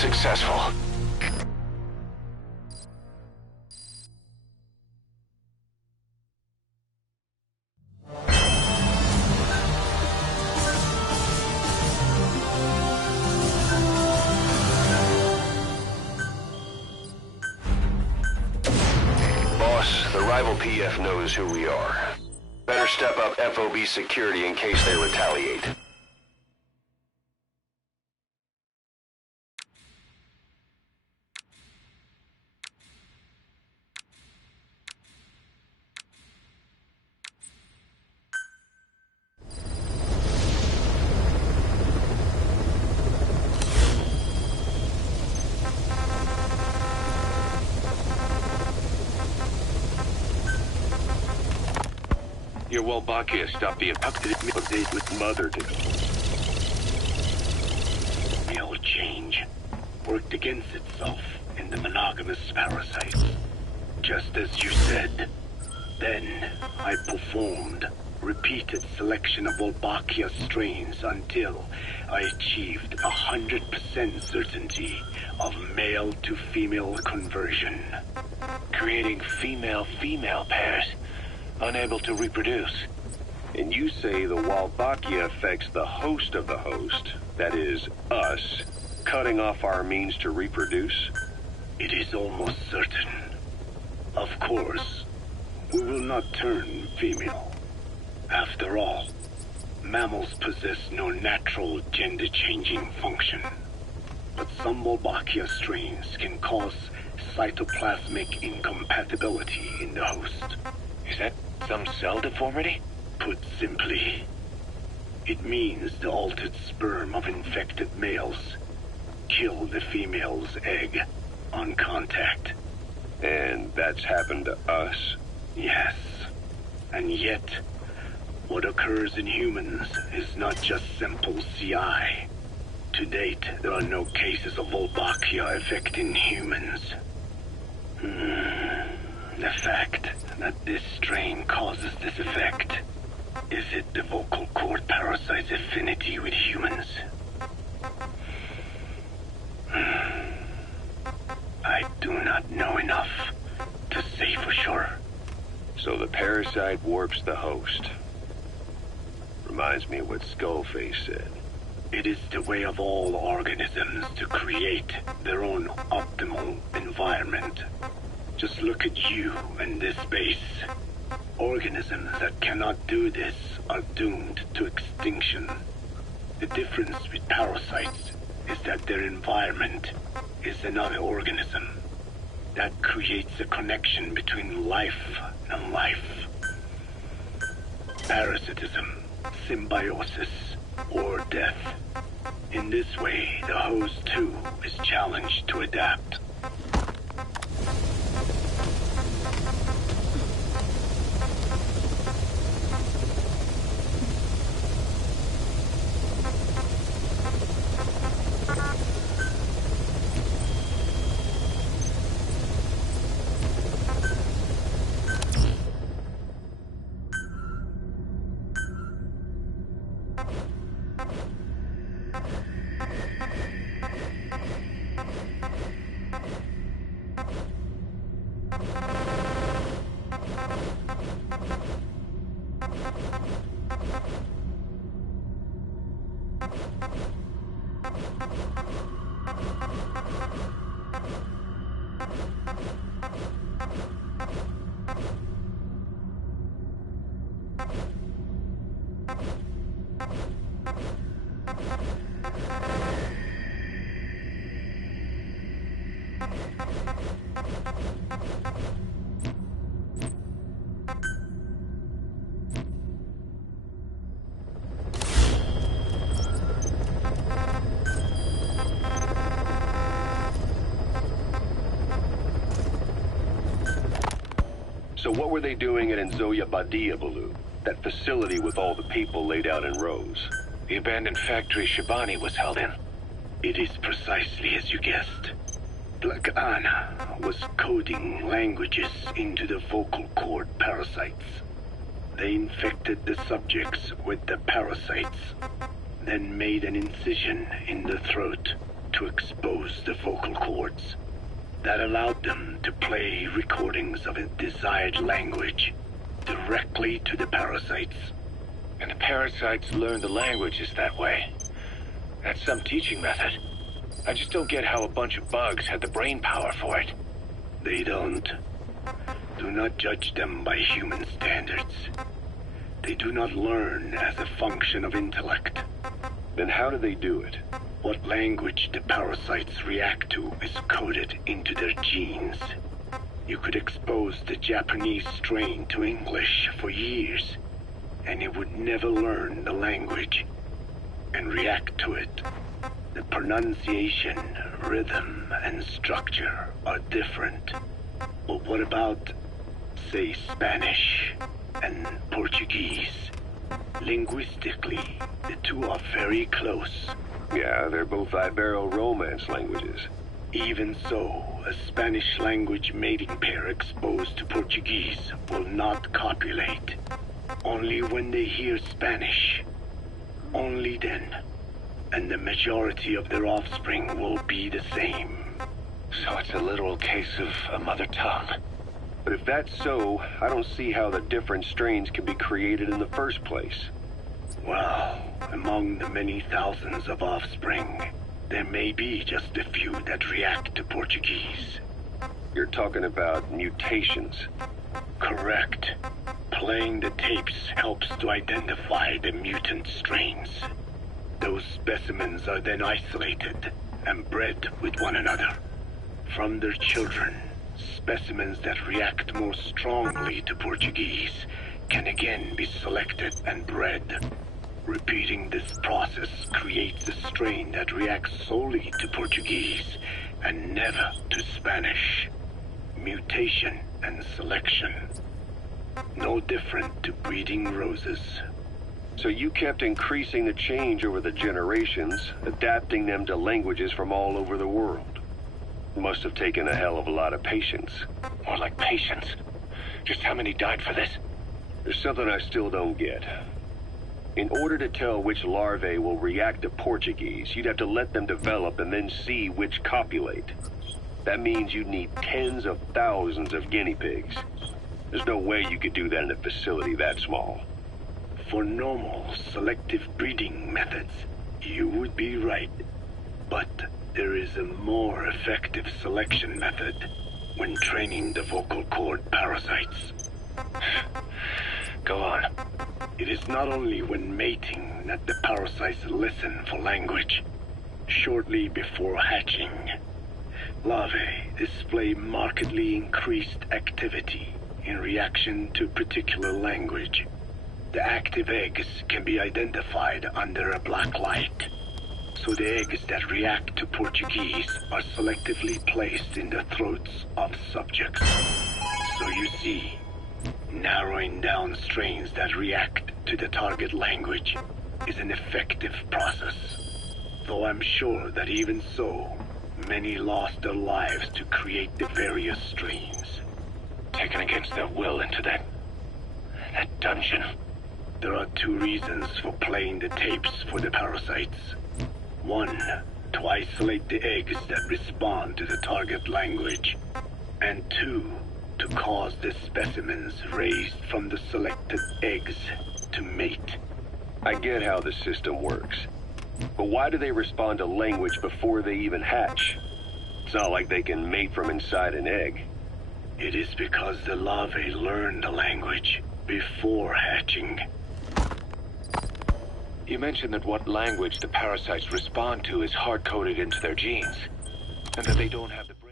successful. Boss, the rival PF knows who we are. Better step up FOB security in case they retaliate. Your Wolbachia stopped being update with Mother did. Real change worked against itself in the monogamous parasites. Just as you said. Then I performed repeated selection of Wolbachia strains until I achieved 100% certainty of male-to-female conversion. creating female-female pairs, unable to reproduce. And you say the Wolbachia affects the host of the host, that is, us, cutting off our means to reproduce? It is almost certain. Of course, we will not turn female. After all, mammals possess no natural gender-changing function. But some Wolbachia strains can cause cytoplasmic incompatibility in the host. Is that some cell deformity? Put simply, it means the altered sperm of infected males kill the female's egg on contact. And that's happened to us? Yes. And yet, what occurs in humans is not just simple CI. To date, there are no cases of Wolbachia affecting humans. The fact that this strain causes this effect, is it the vocal cord parasite's affinity with humans? I do not know enough to say for sure. So the parasite warps the host. Reminds me of what Skullface said. It is the way of all organisms to create their own optimal environment. Just look at you and this base. Organisms that cannot do this are doomed to extinction. The difference with parasites is that their environment is another organism. That creates a connection between life and life. Parasitism, symbiosis, or death. In this way, the host too is challenged to adapt. So what were they doing at Nzoya Badiabalu? That facility with all the people laid out in rows? The abandoned factory Shibani was held in. It is precisely as you guessed. Black Anna was coding languages into the vocal cord parasites. They infected the subjects with the parasites, then made an incision in the throat to expose the vocal cords. That allowed them to play recordings of a desired language directly to the parasites. And the parasites learn the languages that way. That's some teaching method. I just don't get how a bunch of bugs had the brain power for it. They don't. Do not judge them by human standards. They do not learn as a function of intellect. Then how do they do it? What language the parasites react to is coded into their genes. You could expose the Japanese strain to English for years, and it would never learn the language and react to it. The pronunciation, rhythm, and structure are different. But what about, say, Spanish and Portuguese? Linguistically, the two are very close. Yeah, they're both Ibero-Romance languages. Even so, a Spanish language mating pair exposed to Portuguese will not copulate. Only when they hear Spanish. Only then. And the majority of their offspring will be the same. So it's a literal case of a mother tongue. But if that's so, I don't see how the different strains can be created in the first place. Well, among the many thousands of offspring, there may be just a few that react to Portuguese. You're talking about mutations. Correct. Playing the tapes helps to identify the mutant strains. Those specimens are then isolated and bred with one another. From their children, specimens that react more strongly to Portuguese can again be selected and bred. Repeating this process creates a strain that reacts solely to Portuguese and never to Spanish. Mutation and selection. No different to breeding roses. So you kept increasing the change over the generations, adapting them to languages from all over the world. Must have taken a hell of a lot of patience. More like patience. Just how many died for this? There's something I still don't get. In order to tell which larvae will react to Portuguese, you'd have to let them develop and then see which copulate. That means you'd need tens of thousands of guinea pigs. There's no way you could do that in a facility that small. For normal selective breeding methods, you would be right. But there is a more effective selection method when training the vocal cord parasites. Go on. It is not only when mating that the parasites listen for language. Shortly before hatching, larvae display markedly increased activity in reaction to particular language. The active eggs can be identified under a black light. So the eggs that react to Portuguese are selectively placed in the throats of subjects. So you see, narrowing down strains that react to the target language is an effective process. Though I'm sure that even so, many lost their lives to create the various strains. Taken against their will into that dungeon. There are two reasons for playing the tapes for the parasites. One, to isolate the eggs that respond to the target language. And two, to cause the specimens raised from the selected eggs to mate. I get how the system works. But why do they respond to language before they even hatch? It's not like they can mate from inside an egg. It is because the larvae learn the language before hatching. You mentioned that what language the parasites respond to is hard-coded into their genes, and that they don't have the brain.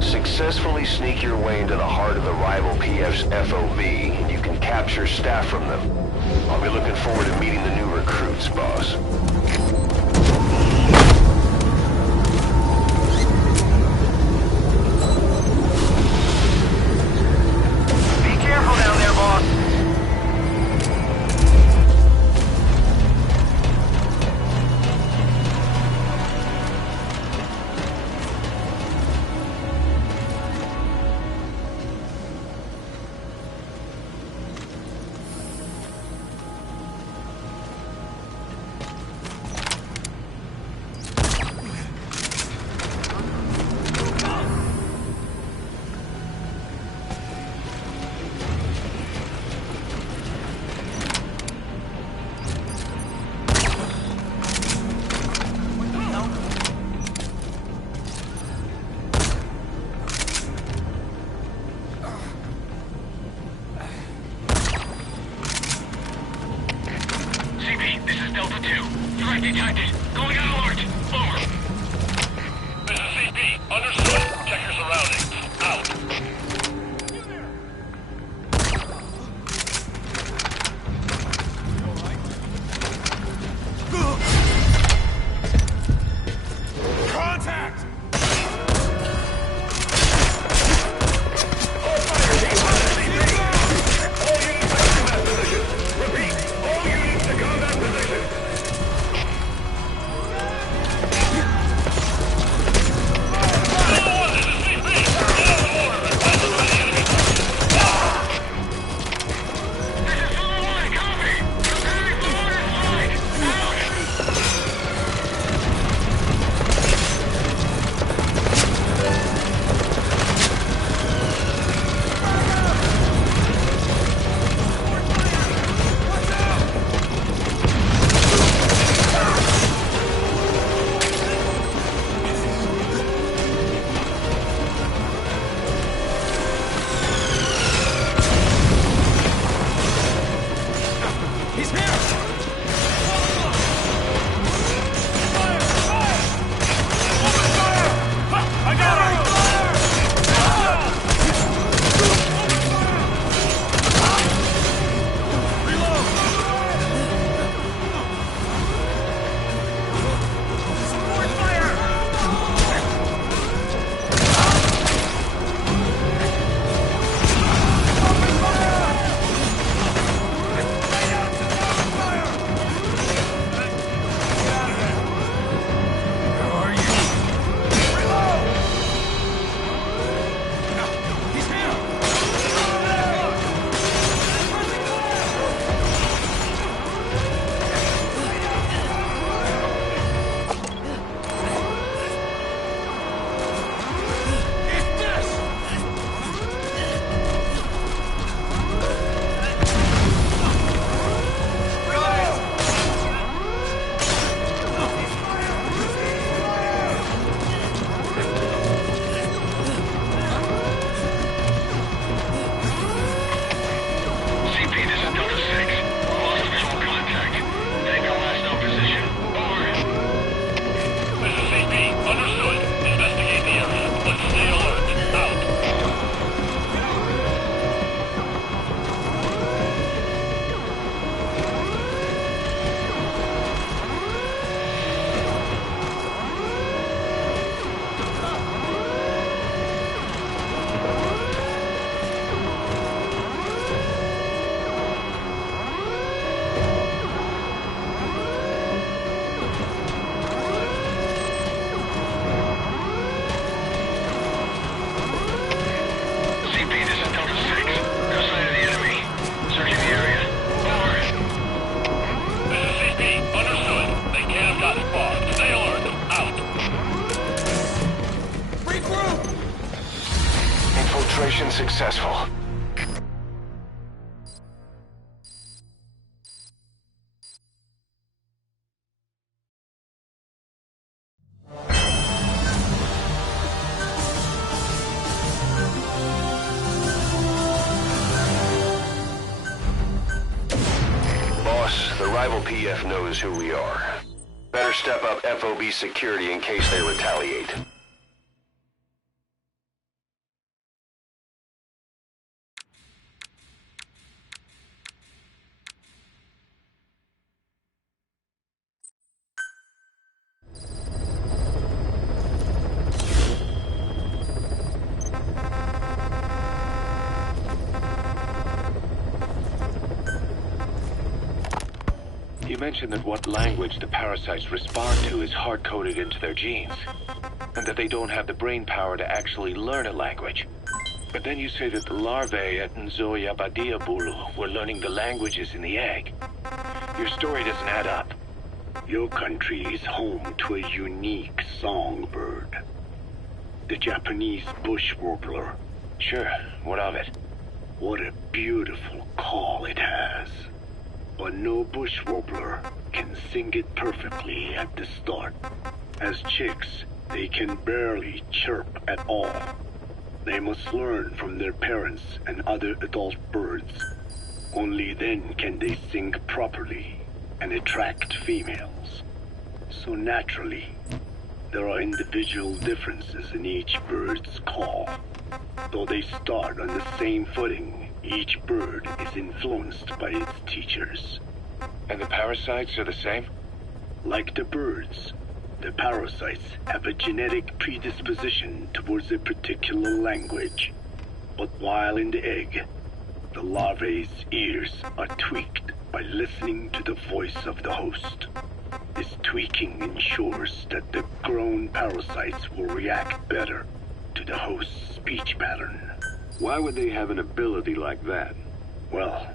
Successfully sneak your way into the heart of the rival PF's FOB, and you can capture staff from them. I'll be looking forward to meeting the new recruits, boss. Alpha 2. Threat detected. Going on alert. Over. This is CP. Understood. Check your surroundings. Out. Contact! Infiltration successful. Boss, the rival PF knows who we are. Better step up FOB security in case they retaliate. You mentioned that what language the parasites respond to is hard-coded into their genes, and that they don't have the brain power to actually learn a language. But then you say that the larvae at Nzoyabadiabulu were learning the languages in the egg. Your story doesn't add up. Your country is home to a unique songbird. The Japanese bush warbler. Sure, what of it? What a beautiful call it has. But no bush warbler can sing it perfectly at the start. As chicks, they can barely chirp at all. They must learn from their parents and other adult birds. Only then can they sing properly. and attract females. So naturally, there are individual differences in each bird's call. Though they start on the same footing, each bird is influenced by its teachers. And the parasites are the same? Like the birds, the parasites have a genetic predisposition towards a particular language. But while in the egg, the larvae's ears are tweaked by listening to the voice of the host. This tweaking ensures that the grown parasites will react better to the host's speech pattern. Why would they have an ability like that? Well,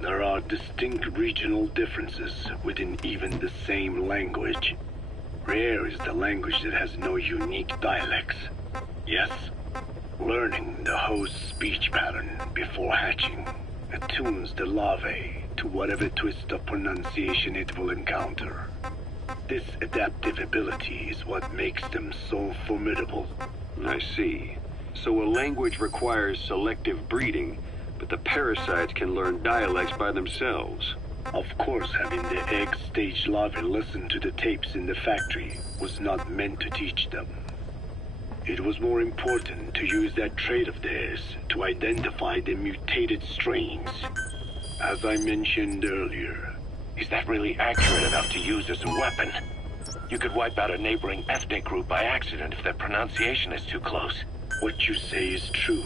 there are distinct regional differences within even the same language. Rare is the language that has no unique dialects. Yes, learning the host's speech pattern before hatching attunes the larvae to whatever twist of pronunciation it will encounter. This adaptive ability is what makes them so formidable. I see. So a language requires selective breeding, but the parasites can learn dialects by themselves. Of course, having the egg-stage larvae listen to the tapes in the factory was not meant to teach them. It was more important to use that trait of theirs to identify the mutated strains. As I mentioned earlier. Is that really accurate enough to use as a weapon? You could wipe out a neighboring ethnic group by accident if their pronunciation is too close. What you say is true.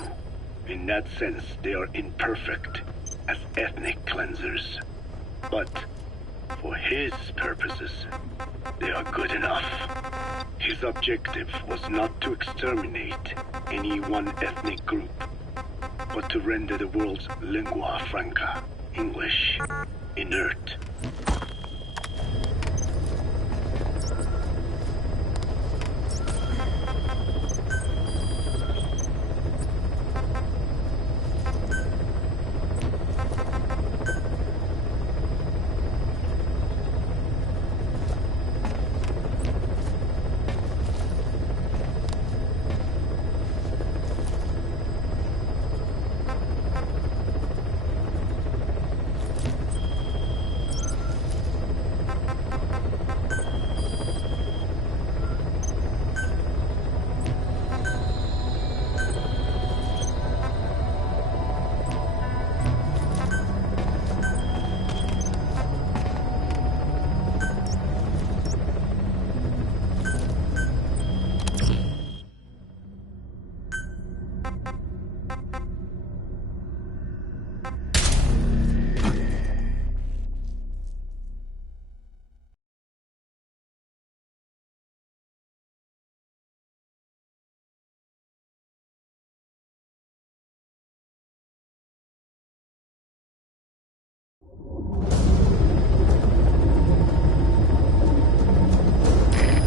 In that sense, they are imperfect as ethnic cleansers. But for his purposes, they are good enough. His objective was not to exterminate any one ethnic group, but to render the world's lingua franca, English, inert.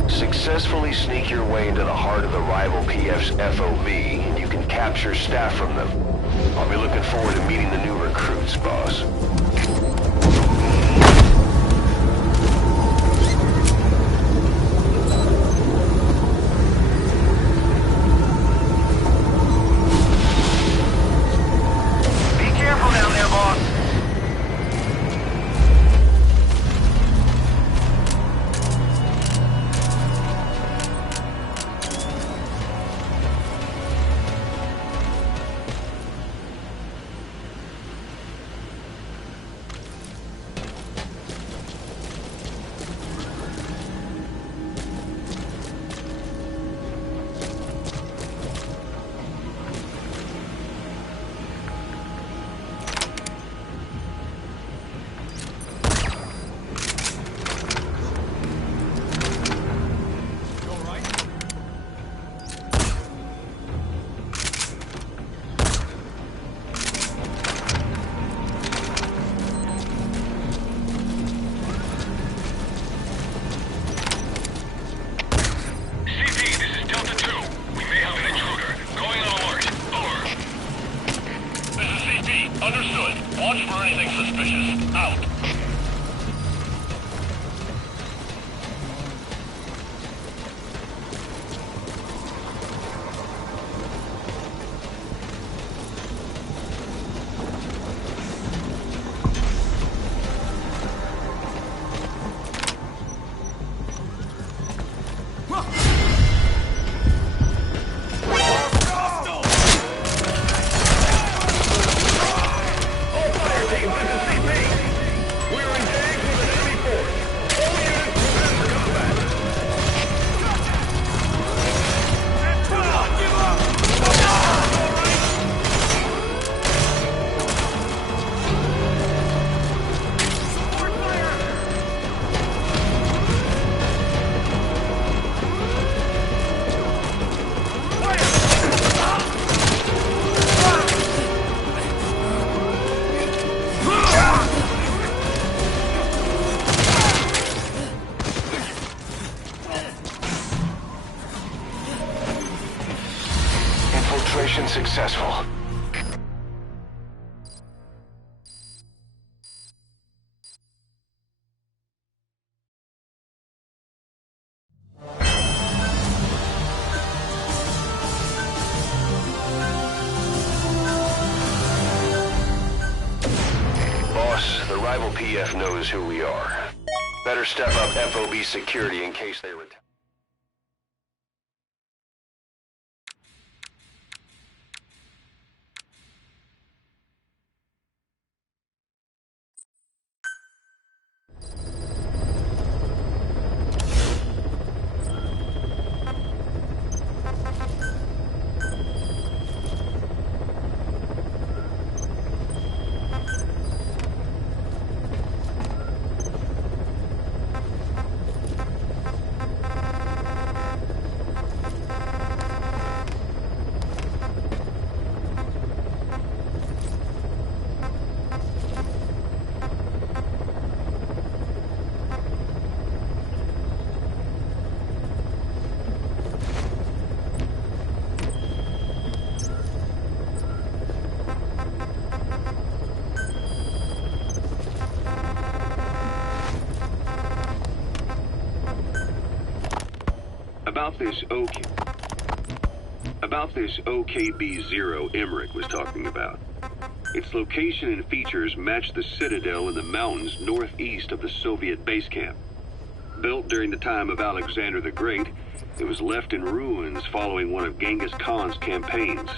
Successfully sneak your way into the heart of the rival PF's FOB, and you can capture staff from them. I'll be looking forward to meeting the new recruits, boss. Be careful down there, boss. boss. The rival PF knows who we are. Better step up FOB security in case they return. About this OKB-0 Emmerich was talking about. Its location and features match the citadel in the mountains northeast of the Soviet base camp. Built during the time of Alexander the Great, it was left in ruins following one of Genghis Khan's campaigns.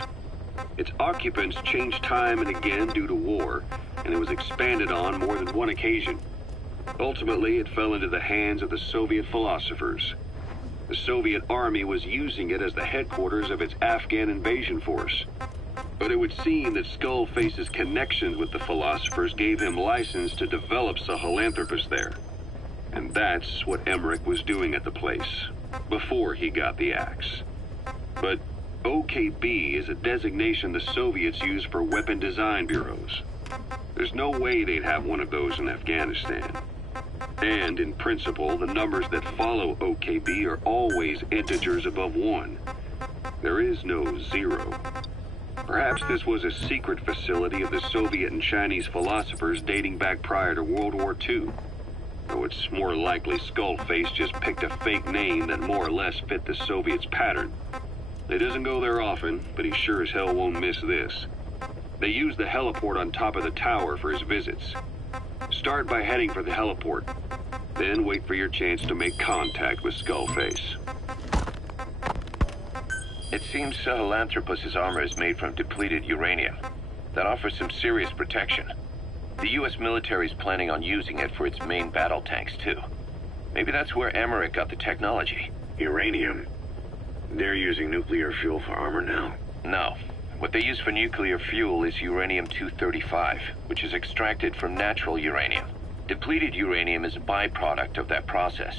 Its occupants changed time and again due to war, and it was expanded on more than one occasion. Ultimately, it fell into the hands of the Soviet philosophers. The Soviet army was using it as the headquarters of its Afghan invasion force. But it would seem that Skullface's connections with the philosophers gave him license to develop Sahelanthropus there. And that's what Emmerich was doing at the place, before he got the axe. But OKB is a designation the Soviets use for weapon design bureaus. There's no way they'd have one of those in Afghanistan. And, in principle, the numbers that follow OKB are always integers above 1. There is no 0. Perhaps this was a secret facility of the Soviet and Chinese philosophers dating back prior to World War II. Though it's more likely Skullface just picked a fake name that more or less fit the Soviets' pattern. He doesn't go there often, but he sure as hell won't miss this. They use the heliport on top of the tower for his visits. Start by heading for the heliport. Then wait for your chance to make contact with Skullface. It seems Sahelanthropus's armor is made from depleted uranium. That offers some serious protection. The U.S. military is planning on using it for its main battle tanks, too. Maybe that's where Emmerich got the technology. Uranium? They're using nuclear fuel for armor now? No. What they use for nuclear fuel is uranium-235, which is extracted from natural uranium. Depleted uranium is a byproduct of that process,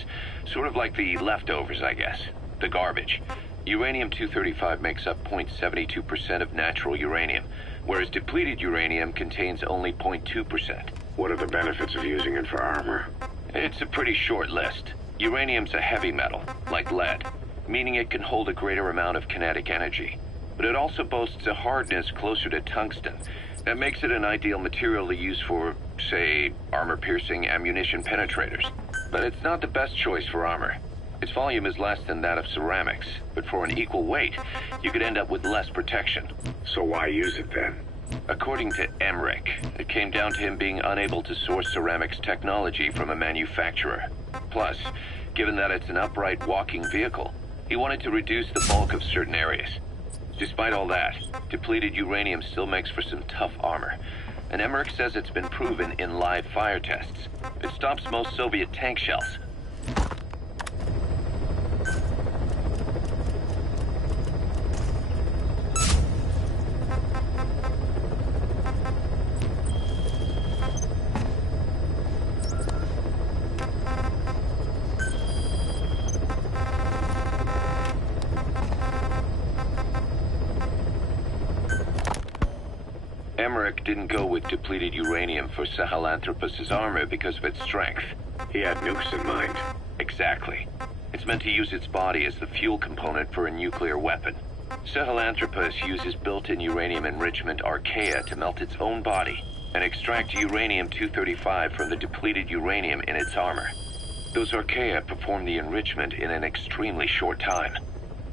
sort of like the leftovers, I guess. The garbage. Uranium-235 makes up 0.72% of natural uranium, whereas depleted uranium contains only 0.2%. What are the benefits of using it for armor? It's a pretty short list. Uranium's a heavy metal, like lead, meaning it can hold a greater amount of kinetic energy. But it also boasts a hardness closer to tungsten. That makes it an ideal material to use for, say, armor-piercing ammunition penetrators. But it's not the best choice for armor. Its volume is less than that of ceramics, but for an equal weight, you could end up with less protection. So why use it then? According to Emmerich, it came down to him being unable to source ceramics technology from a manufacturer. Plus, given that it's an upright walking vehicle, he wanted to reduce the bulk of certain areas. Despite all that, depleted uranium still makes for some tough armor, and Emmerich says it's been proven in live fire tests. It stops most Soviet tank shells. Emmerich didn't go with depleted uranium for Sahelanthropus's armor because of its strength. He had nukes in mind. Exactly. It's meant to use its body as the fuel component for a nuclear weapon. Sahelanthropus uses built-in uranium enrichment archaea to melt its own body and extract uranium-235 from the depleted uranium in its armor. Those archaea perform the enrichment in an extremely short time.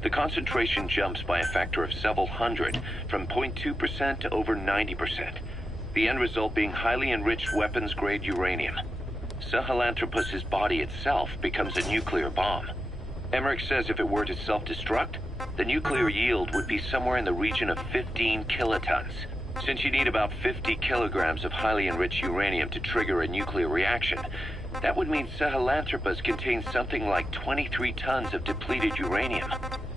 The concentration jumps by a factor of several hundred, from 0.2% to over 90%. The end result being highly enriched weapons-grade uranium. Sahelanthropus's body itself becomes a nuclear bomb. Emmerich says if it were to self-destruct, the nuclear yield would be somewhere in the region of 15 kilotons. Since you need about 50 kilograms of highly enriched uranium to trigger a nuclear reaction, that would mean Sahelanthropus contains something like 23 tons of depleted uranium.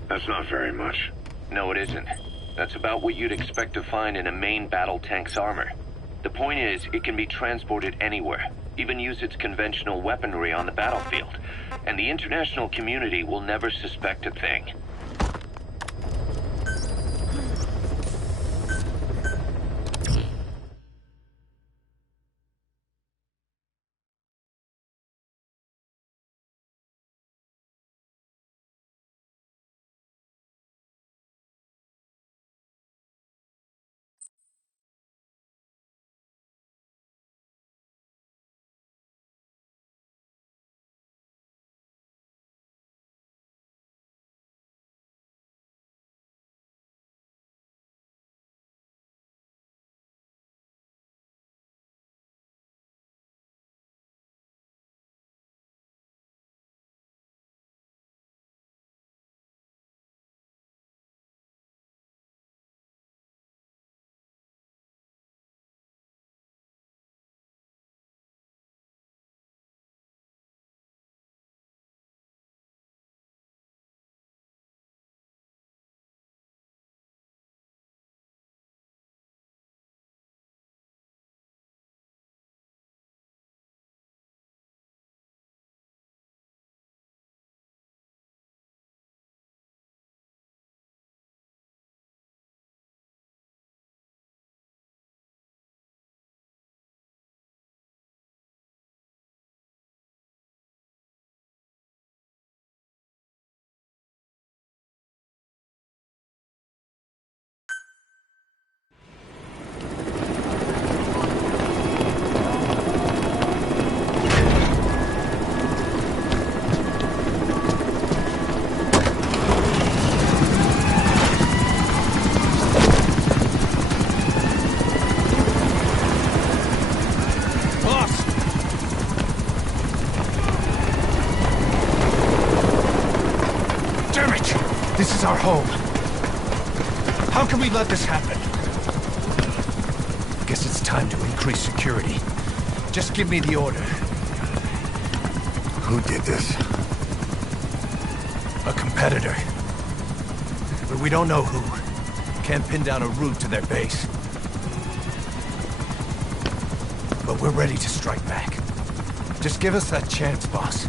That's not very much. No, it isn't. That's about what you'd expect to find in a main battle tank's armor. The point is, it can be transported anywhere, even use its conventional weaponry on the battlefield, and the international community will never suspect a thing. This is our home. How can we let this happen? Guess it's time to increase security. Just give me the order. Who did this? A competitor. But we don't know who. Can't pin down a route to their base. But we're ready to strike back. Just give us that chance, boss.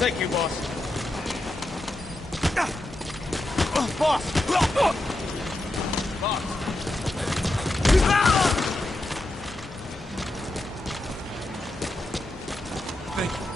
Thank you, boss. Boss! Boss! Thank you.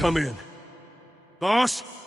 come in. Boss?